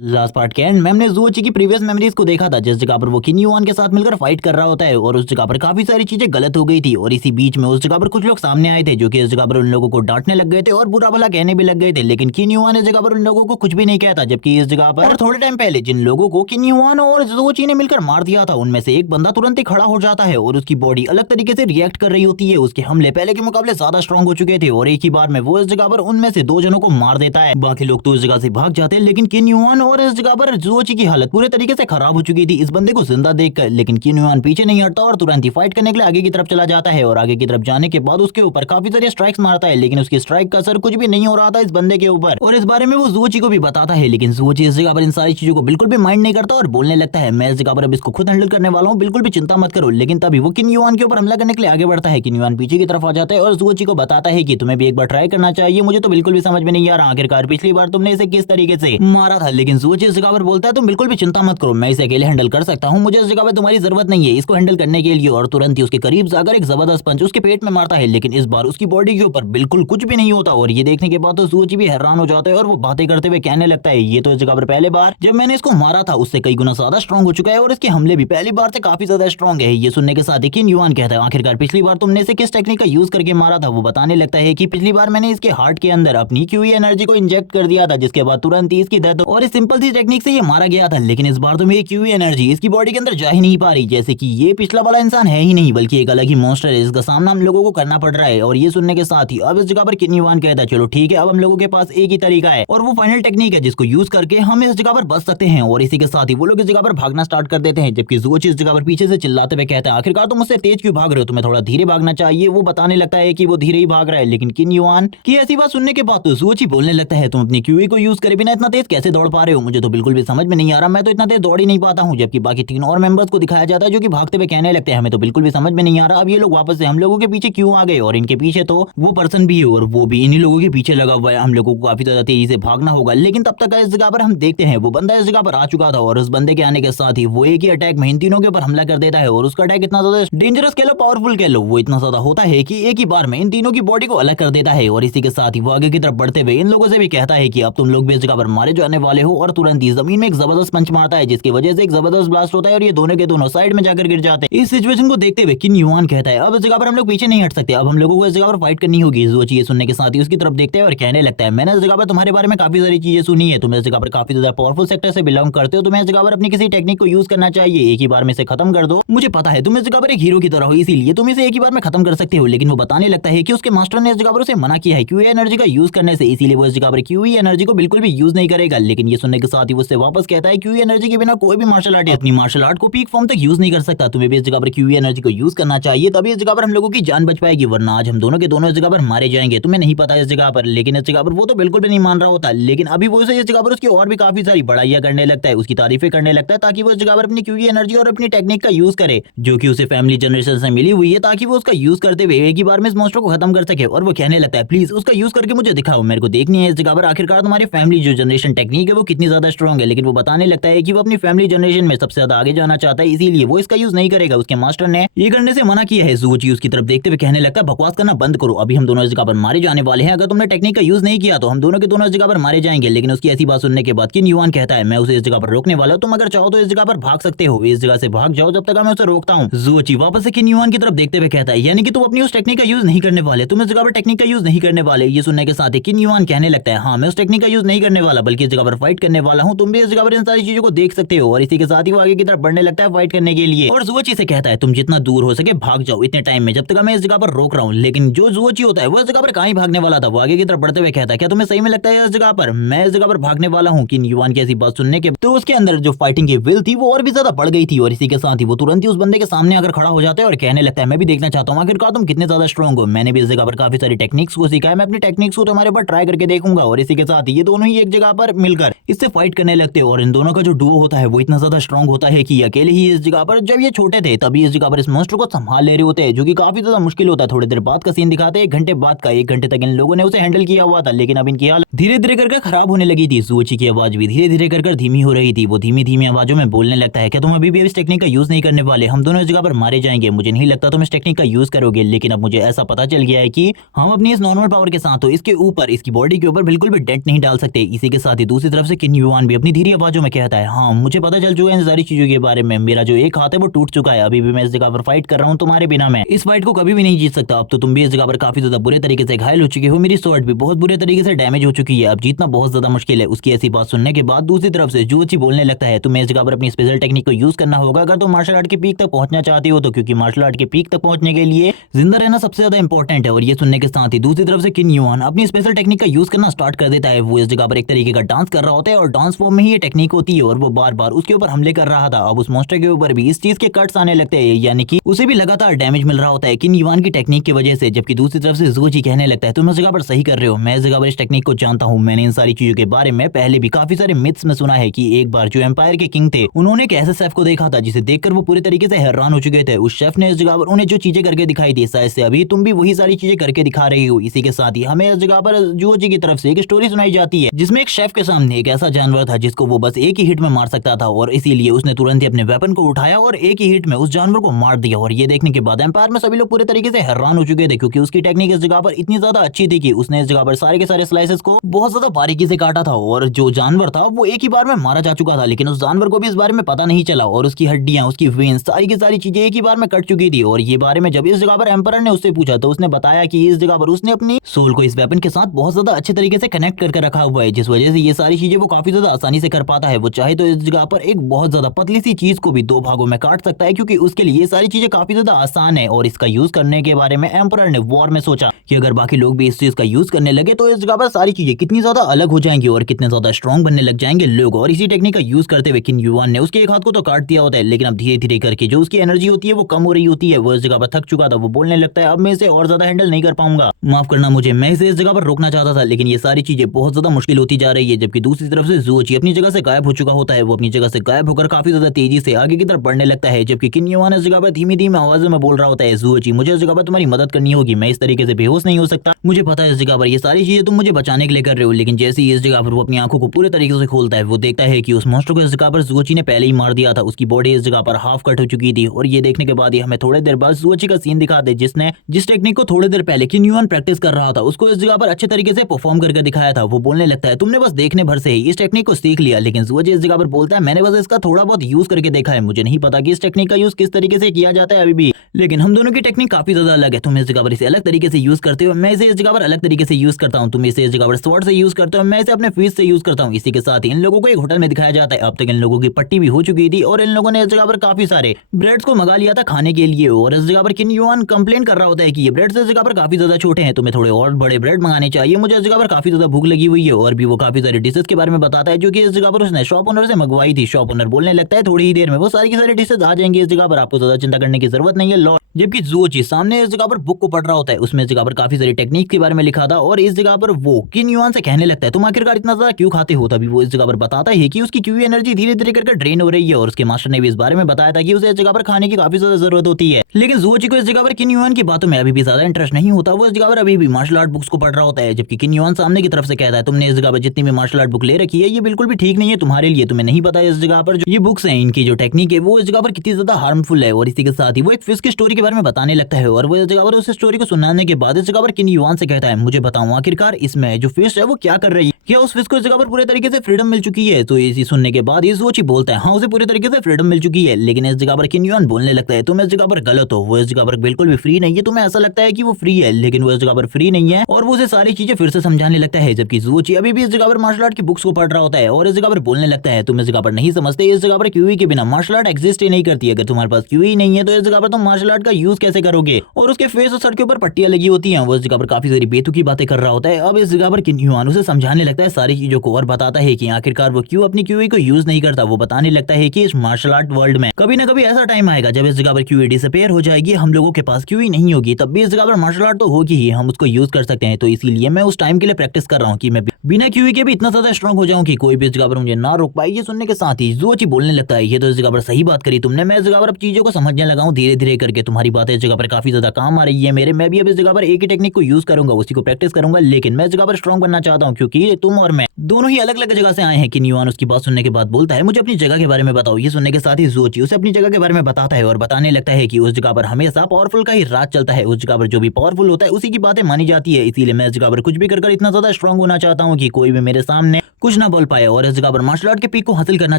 Last part के and में हमने ज़ूची की प्रीवियस मेमोरीज को देखा था, जिस जगह पर वो किन युआन के साथ मिलकर फाइट कर रहा होता है और उस जगह पर काफी सारी चीजें गलत हो गई थी। और इसी बीच में उस जगह पर कुछ लोग सामने आए थे जो कि इस जगह पर उन लोगों को डांटने लग गए थे और बुरा भला कहने भी लग गए थे, लेकिन किन युआन इस जगह पर उन लोगों को कुछ भी नहीं कहता। जबकि इस जगह पर थोड़े टाइम पहले जिन लोगों को किन युआन और ज़ूची ने मिलकर मार दिया था, उनमें से एक बंदा तुरंत ही खड़ा हो जाता है और उसकी बॉडी अलग तरीके से रिएक्ट कर रही होती है। उसके हमले पहले के मुकाबले ज्यादा स्ट्रॉन्ग हो चुके थे और एक ही बार में वो इस जगह पर उनमें से दो जनों को मार देता है। बाकी लोग तो इस जगह से भाग जाते हैं, लेकिन किन युआन और इस जगह पर ज़ूची की हालत पूरे तरीके से खराब हो चुकी थी इस बंदे को जिंदा देखकर। लेकिन किन युआन पीछे नहीं हटता और तुरंत ही फाइट करने के लिए आगे की तरफ चला जाता है और आगे की तरफ जाने के बाद उसके ऊपर काफी सारे स्ट्राइक्स मारता है, लेकिन उसकी स्ट्राइक का असर कुछ भी नहीं हो रहा था इस बंदे के ऊपर। और इस बारे में वो ज़ूची को भी बताता है, लेकिन ज़ूची इस जगह पर इन सारी चीजों को बिल्कुल भी माइंड नहीं करता और बोलने लगता है मैं इस जगह पर अब इसको खुद हैंडल करने वाला हूँ, बिल्कुल भी चिंता मत करो। लेकिन तभी वो किन युआन के ऊपर हमला करने के लिए आगे बढ़ता है। किन युआन पीछे की तरफ आ जाता है और ज़ूची को बताता है कि तुम्हें भी एक बार ट्राई करना चाहिए, मुझे तो बिल्कुल भी समझ में नहीं आ रहा आखिरकार पिछली बार तुमने इसे किस तरीके से मारा था। लेकिन ज़ूची इस जगह पर बोलता है तुम बिल्कुल भी चिंता मत करो, मैं इसे अकेले हैंडल कर सकता हूँ, मुझे इस जगह पे तुम्हारी जरूरत नहीं है इसको हैंडल करने के लिए। और तुरंत ही उसके करीब जाकर एक जबरदस्त पंच उसके पेट में मारता है, लेकिन इस बार उसकी बॉडी के ऊपर बिल्कुल कुछ भी नहीं होता। और ये देखने के बाद तो ज़ूची भी हैरान हो जाता है और वो बातें करते हुए कहने लगता है ये तो इस जगह पर पहले बार जब मैंने इसको मारा था उससे कई गुना ज्यादा स्ट्रॉन्ग हो चुका है और इसके हमले भी पहली बार से काफी ज्यादा स्ट्रॉन्ग है। ये सुनने के साथ ही किन युआन कहता है आखिरकार पिछली बार तुमने इसे किस टेक्निक का यूज करके मारा था। वो बताने लगता है कि पिछली बार मैंने इसके हार्ट के अंदर अपनी क्यूई एनर्जी को इंजेक्ट कर दिया था, जिसके बाद तुरंत ही इसकी डेथ और इस सिंपल सी टेक्निक से ये मारा गया था। लेकिन इस बार तो मेरी क्यूई एनर्जी इसकी बॉडी के अंदर जा ही नहीं पा रही, जैसे कि ये पिछला वाला इंसान है ही नहीं बल्कि एक अलग ही मॉन्स्टर है जिसका सामना हम लोगों को करना पड़ रहा है। और ये सुनने के साथ ही अब इस जगह पर किन युआन कहता है चलो ठीक है अब हम लोगों के पास एक ही तरीका है और वो फाइनल टेक्निक है जिसको यूज करके हम इस जगह पर बच सकते हैं। और इसी के साथ ही वो लोग इस जगह पर भागना स्टार्ट कर देते हैं, जबकि ज़ूची इस जगह पर पीछे से चिल्लाते हुए कहता है आखिरकार तुम मुझसे तेज क्यों भाग रहे हो, तुम्हें थोड़ा धीरे भागना चाहिए। वो बताने लगता है कि वो धीरे ही भाग रहा है, लेकिन किन युआन की ऐसी बात सुनने के बाद तो ज़ूची बोलने लगता है तुम अपनी क्यूई को यूज करे बिना इतना तेज कैसे दौड़ पा रहे हो, मुझे तो बिल्कुल भी समझ में नहीं आ रहा, मैं तो इतना तेज दौड़ ही नहीं पाता हूँ। जबकि बाकी तीन और मेंबर्स को दिखाया जाता है जो कि भागते हुए कहने लगते हैं हमें तो बिल्कुल भी समझ में नहीं आ रहा अब ये लोग वापस से हम लोगों के पीछे क्यों आ गए। और इनके पीछे तो वो पर्सन भी है और वो भी इन्हीं लोगों के पीछे लगा हुआ है, हम लोगों को काफी ज्यादा तेजी से भागना होगा। लेकिन तब तक इस जगह पर हम देखते हैं वो बंदा इस जगह पर आ चुका था और उस बंदे के आने के साथ ही वो एक ही अटैक में इन तीनों के ऊपर हमला कर देता है। और उसका अटैक इतना ज्यादा डेंजरस कह लो पावरफुल कह लो, वो इतना ज्यादा होता है कि एक ही बार में इन तीनों की बॉडी को अलग कर देता है। और इसी के साथ ही वो आगे की तरफ बढ़ते हुए इन लोगों से भी कहता है कि अब तुम लोग भी इस जगह पर मारे जाने वाले हो। और तुरंत ही जमीन में एक जबरदस्त पंच मारता है जिसकी वजह से एक जबरदस्त ब्लास्ट होता है और ये दोनों के दोनों साइड में जाकर गिर जाते हैं। इस सिचुएशन को देखते हुए किन युआन कहता है अब इस जगह पर हम लोग पीछे नहीं हट सकते, अब हम लोगों को इस जगह पर फाइट करनी होगी। ज़ूची ये सुनने के साथ ही उसकी तरफ देखते हैं और कहने लगता है मैंने इस जगह पर तुम्हारे बारे में काफी सारी चीजें सुनी है, तुम इस जगह पर काफी ज्यादा पावरफुल सेक्टर से बिलोंग करते हो, तुम्हें इस जगह पर अपनी किसी टेक्निक को यूज करना चाहिए, एक ही बार में इसे खत्म कर दो, मुझे पता है तुम इस जगह पर एक हीरो की तरह हो इसीलिए तुम इसे एक ही बार में खत्म कर सकते हो। लेकिन वो बताने लगता है कि उसके मास्टर ने इस जगह पर उसे मना किया है क्यूई एनर्जी का यूज करने से, इसीलिए वो इस जगह पर क्यूई एनर्जी को बिल्कुल भी यूज नहीं करेगा। लेकिन ये सुनने के साथ ही उससे वापस कहता है क्यूई एनर्जी के बिना कोई भी मार्शल आर्ट अपनी मार्शल आर्ट को पीक फॉर्म तक यूज नहीं कर सकता, तुम्हें भी इस जगह पर क्यूई एनर्जी को यूज करना चाहिए, तभी इस जगह पर हम लोगों की जान बच पाएगी, वरना आज हम दोनों के दोनों इस जगह पर मारे जाएंगे, तुम्हें नहीं पता इस जगह पर। लेकिन इस जगह पर वो तो बिल्कुल भी नहीं मान रहा होता, लेकिन अभी वो इस जगह पर उसकी और भी काफी सारी बड़ाइयां करने लगता है, उसकी तारीफें करने लगता है ताकि वो इस जगह पर अपनी क्यूई एनर्जी और अपनी टेक्निक का यूज करे जो कि उसे फैमिली जनरेशन से मिली हुई है, ताकि वो उसका यूज करते हुए एक ही बार में इस मॉन्स्टर को खत्म कर सके। और वो कहने लगता है प्लीज उसका यूज करके मुझे दिखाओ, मेरे को देखनी है इस जगह पर आखिरकार तुम्हारी फैमिली जो जनरेशन टेक्निक है वो कितनी ज्यादा स्ट्रॉन्ग है। लेकिन वो बताने लगता है कि वो अपनी फैमिली जनरेशन में सबसे ज्यादा आगे जाना चाहता है, इसीलिए वो इसका यूज नहीं करेगा, उसके मास्टर ने ये करने से मना किया है। ज़ूची उसकी तरफ देखते हुए कहने लगता है बकवास करना बंद करो, अभी हम दोनों इस जगह पर मारे जाने वाले हैं, अगर तुमने टेक्निक का यूज नहीं किया तो हम दोनों के दोनों इस जगह पर मारे जाएंगे। लेकिन उसकी ऐसी बात सुनने के बाद किन युआन कहता है मैं उसे इस जगह पर रोकने वाला हूं, तुम अगर चाहो तो इस जगह पर भाग सकते हो, इस जगह से भाग जाओ जब तक मैं उसे रोकता हूं। ज़ूची वापस से किन युआन की तरफ देखते हुए कहता है यानी कि तुम अपनी उस टेक्निक का यूज नहीं करने वाले, तुम इस जगह पर टेक्निक का यूज नहीं करने वाले। ये सुनने के साथ ही किन युआन कहने लगता है हाँ मैं उस टेक्निक का यूज नहीं करने वाला बल्कि इस जगह पर फाइट करने वाला हूं, तुम भी इस जगह पर इन सारी चीजों को देख सकते हो। और इसी के साथ ही वो आगे की तरफ बढ़ने लगता है फाइट करने के लिए और ज़ूची से कहता है तुम जितना दूर हो सके भाग जाओ इतने टाइम में जब तक मैं इस जगह पर रोक रहा हूं। लेकिन जो ज़ूची होता है वो इस जगह पर कहां ही भागने वाला था, वो आगे की तरफ बढ़ते हुए कहता है क्या तुम्हें सही में लगता है इस जगह पर मैं इस जगह पर भागने वाला हूं। किन युआन की ऐसी बात सुनने के तो उसके अंदर जो फाइटिंग की विल थी वो और भी ज्यादा बढ़ गई थी और इसी के साथ ही वो तुरंत ही उस बंदे के सामने आकर खड़ा हो जाता है और कहने लगता है मैं भी देखना चाहता हूं आखिरकार तुम कितने ज्यादा स्ट्रॉन्ग हो, मैंने भी इस जगह पर काफी सारी टेक्निक्स को सीखा है, मैं अपनी टेक्निक्स को तुम्हारे ऊपर ट्राई करके देखूंगा। और इसी के साथ ये दोनों ही एक जगह पर मिलकर इससे फाइट करने लगते हैं और इन दोनों का जो डुओ होता है वो इतना ज्यादा स्ट्रॉन्ग होता है कि अकेले ही इस जगह पर जब ये छोटे थे तभी इस जगह पर इस मॉन्स्टर को संभाल ले रहे होते हैं, जो कि काफी ज्यादा मुश्किल होता है। थोड़ी देर बाद का सीन दिखाते हैं, 1 घंटे बाद का, 1 घंटे तक इन लोगों ने उसे हैंडल किया हुआ था, लेकिन अब इनकी हालत धीरे धीरे करके खराब होने लगी थी। ज़ूची की आवाज भी धीरे धीरे कर धीमी हो रही थी, वो धीमी धीमी आवाजों में बोलने लगता है क्या तुम अभी भी इस टेक्निक का यूज नहीं करने वाले, हम दोनों इस जगह पर मारे जाएंगे, मुझे नहीं लगता तुम इस टेक्निक का यूज करोगे। लेकिन अब मुझे ऐसा पता चल गया है कि हम अपनी इस नॉर्मल पावर के साथ तो इसके ऊपर इसकी बॉडी के ऊपर बिल्कुल भी डेंट नहीं डाल सकते। इसी के साथ ही दूसरी तरफ से किन युआन भी अपनी धीरे आवाजों में कहता है, हाँ मुझे पता चल चुका है इन सारी चीजों के बारे में, मेरा जो एक हाथ है वो टूट चुका है, अभी भी मैं इस जगह पर फाइट कर रहा हूँ तुम्हारे बिना, मैं इस फाइट को कभी भी नहीं जीत सकता, अब तो तुम भी इस जगह पर काफी ज्यादा बुरे तरीके से घायल हो चुके हो, मेरी स्वॉर्ड भी बहुत बुरे तरीके से डैमेज हो चुकी है, अब जीतना बहुत ज्यादा मुश्किल है। उसकी ऐसी बात सुनने के बाद दूसरी तरफ से जुओची बोलने लगता है, तुम्हें इस जगह पर अपनी स्पेशल टेक्निक को यूज करना होगा अगर तुम मार्शल आर्ट के पीक तक पहुंचना चाहती हो तो, क्योंकि मार्शल आर्ट के पीक तक पहुंचने के लिए जिंदा रहना सबसे ज्यादा इंपॉर्टेंट है। और ये सुनने के साथ ही दूसरी तरफ से किन युआन अपनी स्पेशल टेक्निक का यूज करना स्टार्ट कर देता है। वो इस जगह पर एक तरीके का डांस कर रहा होता है और डांस फॉर्म में ही ये टेक्निक होती है और वो बार बार उसके ऊपर हमले कर रहा था। अब उस मॉन्स्टर के ऊपर भी इस चीज के कट्स आने लगते हैं, यानी कि उसे भी लगातार डैमेज मिल रहा होता है किन युआन की टेक्निक की वजह से। जबकि दूसरी तरफ से जुओची कहने लगता है, तुम इस जगह पर सही कर रहे हो, मैं इस जगह पर इस टेक्निक को जानता हूँ, मैंने इन सारी चीजों के बारे में पहले भी काफी सारे मिथ्स में सुना है कि एक बार जो एम्पायर के किंग थे उन्होंने एक ऐसे शेफ को देखा था जिसे देखकर वो पूरी तरीके से हैरान हो चुके थे। उस शेफ ने इस जगह पर उन्हें जो चीजें करके दिखाई थी, शायद से अभी तुम भी वही सारी चीजें करके दिखा रही हो। इसी के साथ ही हमें इस जगह पर जुओची की तरफ से एक स्टोरी सुनाई जाती है जिसमें एक शेफ के सामने एक ऐसा जानवर था जिसको वो बस एक ही हिट में मार सकता था और इसीलिए उसने तुरंत ही अपने वेपन को उठाया और एक ही हिट में उस जानवर को मार दिया। और ये देखने के बाद एम्पायर में सभी लोग पूरे तरीके से हैरान हो चुके थे क्योंकि उसकी टेक्निक इस जगह पर इतनी ज्यादा अच्छी थी कि उसने इस जगह पर सारे के सारे स्लाइसेस को बहुत ज्यादा बारीकी से काटा था और जो जानवर था वो एक ही बार में मारा जा चुका था, लेकिन उस जानवर को भी इस बारे में पता नहीं चला और उसकी हड्डियां, उसकी वेन्स, सारी की सारी चीजें एक ही बार में कट चुकी थी। और ये बारे में जब इस जगह पर एम्पायर ने उससे पूछा तो उसने बताया कि इस जगह पर उसने अपनी सोल को इस वेपन के साथ बहुत ज्यादा अच्छे तरीके से कनेक्ट करके रखा हुआ है, जिस वजह से ये सारी चीजें वो काफी ज्यादा आसानी से कर पाता है। वो चाहे तो इस जगह पर एक बहुत ज्यादा पतली सी चीज को भी दो भागों में काट सकता है क्योंकि उसके लिए ये सारी चीजें काफी ज्यादा आसान है। और इसका यूज करने के बारे में एम्पायर ने वॉर में सोचा कि अगर बाकी लोग भी इस चीज का यूज करने लगे तो इस जगह पर सारी चीजें कितनी ज्यादा अलग हो जाएंगी और कितने ज्यादा स्ट्रॉन्ग बनने लग जाएंगे लोग। और इसी टेक्निक का यूज करते हुए किन युआन ने उसके एक हाथ को तो काट दिया होता है, लेकिन अब धीरे धीरे करके जो उसकी एनर्जी होती है वो कम हो रही होती है। वो इस जगह पर थक चुका था, वो बोलने लगता है अब मैं इसे और ज्यादा हैंडल नहीं कर पाऊंगा, माफ करना मुझे, मैं इसे इस जगह पर रोकना चाहता था लेकिन ये सारी चीजें बहुत ज्यादा मुश्किल होती जा रही है। जबकि दूसरी तरफ से जुओची अपनी जगह से गायब हो चुका होता है, वो अपनी जगह से गायब होकर काफी ज्यादा तेजी से आगे की तरफ बढ़ने लगता है। जबकि किन युआन इस जगह पर धीमी धीमी आवाजों में बोल रहा होता है, जुओची मुझे इस जगह पर तुम्हारी मदद करनी होगी, मैं इस तरीके से बेहोश नहीं हो सकता, मुझे पता है इस जगह पर ये सारी चीजें तुम मुझे बचाने के लिए कर रहे हो। लेकिन जैसे ही इस जगह पर वो अपनी आंखों को पूरे तरीके से खोलता है वो देखता है कि उस मॉन्स्टर को इस जगह पर जुओची ने पहले ही मार दिया था, उसकी बॉडी इस जगह पर हाफ कट हो चुकी थी। और ये देखने के बाद ही हमें थोड़ी देर बाद जुओची का सीन दिखाते जिसने जिस टेक्निक को थोड़ी देर पहले किन युआन प्रैक्टिस कर रहा था उसको इस जगह पर अच्छे तरीके से परफॉर्म करके दिखाया था। वो बोलने लगता है तुमने बस देखने भर से ही इस टेक्निक को सीख लिया, लेकिन जुओची इस जगह पर बोलता है मैंने बस इसका थोड़ा बहुत यूज करके देखा है, मुझे नहीं पता कि इस टेक्निक का यूज किस तरीके से किया जाता है अभी भी, लेकिन हम दोनों की टेक्निक काफी ज्यादा अलग है, तुम इस जगह पर इसे अलग तरीके से यूज करते हो, मैं इसे इस जगह पर अलग तरीके से यूज करता हूँ, तुम इसे इस जगह पर स्वॉर्ड से यूज करते हो, मैं इसे अपने फीस से यूज करता हूँ। इसी के साथ ही इन लोगों को एक होटल में दिखाया जाता है। अब तक इन लोगों की पट्टी भी हो चुकी थी और इन लोगों ने इस जगह पर काफी सारे ब्रेड्स को मंगा लिया था खाने के लिए। और इस जगह पर किन युआन कंप्लेन कर रहा होता है कि ये ब्रेड्स इस जगह पर काफी ज्यादा छोटे हैं, तुम्हें थोड़े और बड़े ब्रेड मंगाने चाहिए, मुझे इस जगह पर काफी ज्यादा भूख लगी हुई है। और भी वो काफी सारी डिशेस के बारे में बताता है जो कि इस जगह पर उसने शॉप ओनर से मंगवाई थी। शॉप ओनर बोलने लगता है थोड़ी ही देर में वो सारी की सारी डिशेस आ जाएंगी इस जगह पर, आपको ज्यादा चिंता करने की जरूरत नहीं है लॉर्ड। जबकि जुओची सामने इस जगह पर बुक को पढ़ रहा होता है, उसमें इस जगह पर काफी सारी टेक्निक के बारे में लिखा था और इस जगह पर वो किन युआन से कहने लगता है तुम आखिरकार इतना ज्यादा क्यों खाते हो। तभी वो इस जगह पर बताता है कि उसकी क्यू एनर्जी धीरे धीरे करके ड्रेन हो रही है और उसके मास्टर ने भी इस बारे में बताया था कि उसे इस जगह पर खाने की काफी ज्यादा जरूरत होती है। लेकिन जुओची को इस जगह पर किन युआन की बातों में अभी भी ज्यादा इंटरेस्ट नहीं होता, वो इस जगह पर अभी भी मार्शल आर्ट बुक्स को पढ़ रहा होता है। जबकि किन युआन सामने की तरफ से कहता है तुमने इस जगह पर जितनी भी मार्शल आर्ट बुक ले रखी है ये बिल्कुल भी ठीक नहीं है तुम्हारे लिए, तुम्हें नहीं पता इस जगह पर जो ये बुक्स हैं इनकी जो टेक्निक है वो इस जगह पर कितनी ज्यादा हार्मफुल है। और इसी के साथ ही वो एक फिश की स्टोरी के बारे में बताने लगता है और वो इस जगह पर उस स्टोरी को सुनाने के बाद इस जगह पर किन युआन से कहता है मुझे बताऊं आखिरकार इसमें जो फिश है वो क्या कर रही है, क्या उस फिश को इस जगह पर पूरे तरीके से फ्रीडम मिल चुकी है। तो इसी सुनने के बाद ये जुओची बोलता है हाँ उसे पूरी तरीके से फ्रीडम मिल चुकी है। लेकिन इस जगह पर किन युआन बोलने लगता है तुम इस जगह पर गलत हो, वो इस जगह पर बिल्कुल भी फ्री नहीं है, तुम्हें ऐसा लगता है कि वो फ्री है लेकिन वो इस जगह पर फ्री नहीं है। और वो उसे सारी चीजें फिर से समझाने लगता है। जबकि जुओची अभी भी इस जगह पर मार्शल आर्ट की बुक्स को पढ़ रहा होता है और इस जगह पर बोलने लगता है तुम इस जगह पर नहीं समझते, इस जगह पर क्यूई के बिना मार्शल आर्ट एग्जिस्ट ही नहीं करती, अगर तुम्हारे पास क्यूई नहीं है तो इस जगह पर तुम मार्शल आर्ट का यूज कैसे करोगे। और उसके फेस और सर के ऊपर पट्टियां लगी होती हैं, वो इस जगह पर काफी सारी बेतुकी बातें कर रहा होता है। अब इस जगह पर किन युआन उसे समझाने लगता है सारी चीजों को और बताता है कि आखिरकार वो क्यों अपनी क्यूई को यूज नहीं करता। वो बताने लगता है कि इस मार्शल आर्ट वर्ल्ड में कभी ना कभी ऐसा टाइम आएगा जब इस जगह पर क्यूई डिसअपीयर हो जाएगी, हम लोगों के पास क्यूई नहीं होगी, तब भी इस जगह पर मार्शल आर्ट तो होगी ही, हम उसको यूज कर सकते हैं। तो इसीलिए मैं उस टाइम के लिए प्रैक्टिस कर रहा हूँ कि मैं बिना क्यूई के भी इतना ज्यादा स्ट्रॉन्ग हो जाऊं कि कोई भी इस जगह पर मुझे ना रोक पाए। ये सुनने के साथ ही जुओची बोलने लगता है ये तो इस जगह पर सही बात करी तुमने, मैं इस जगह पर अब चीजों को समझने लगा हूं धीरे धीरे करके, तुम्हारी बातें इस जगह पर काफी ज्यादा काम आ रही है मेरे, मैं भी अब इस जगह पर एक ही टेक्निक को यूज करूंगा, उसी को प्रैक्टिस करूंगा, लेकिन मैं इस जगह पर स्ट्रॉन्ग बनना चाहता हूँ क्योंकि तुम और मैं दोनों ही अलग अलग जगह से आए हैं। किन युआन उसकी बात सुनने के बाद बोलता है मुझे अपनी जगह के बारे में बताओ। ये सुनने के साथ ही जुओची उसे अपनी जगह के बारे में बताता है और बताने लगता है कि उस जगह पर हमेशा पावरफुल का ही राज चलता है, उस जगह पर जो भी पावरफुल होता है उसी की बातें मानी जाती है, इसीलिए मैं इस जगह पर कुछ भी कर इतना ज्यादा स्ट्रॉन्ग होना चाहता हूँ कि कोई भी मेरे सामने कुछ ना बोल पाया और इस जगह पर मार्शल आर्ट के पीक को हासिल करना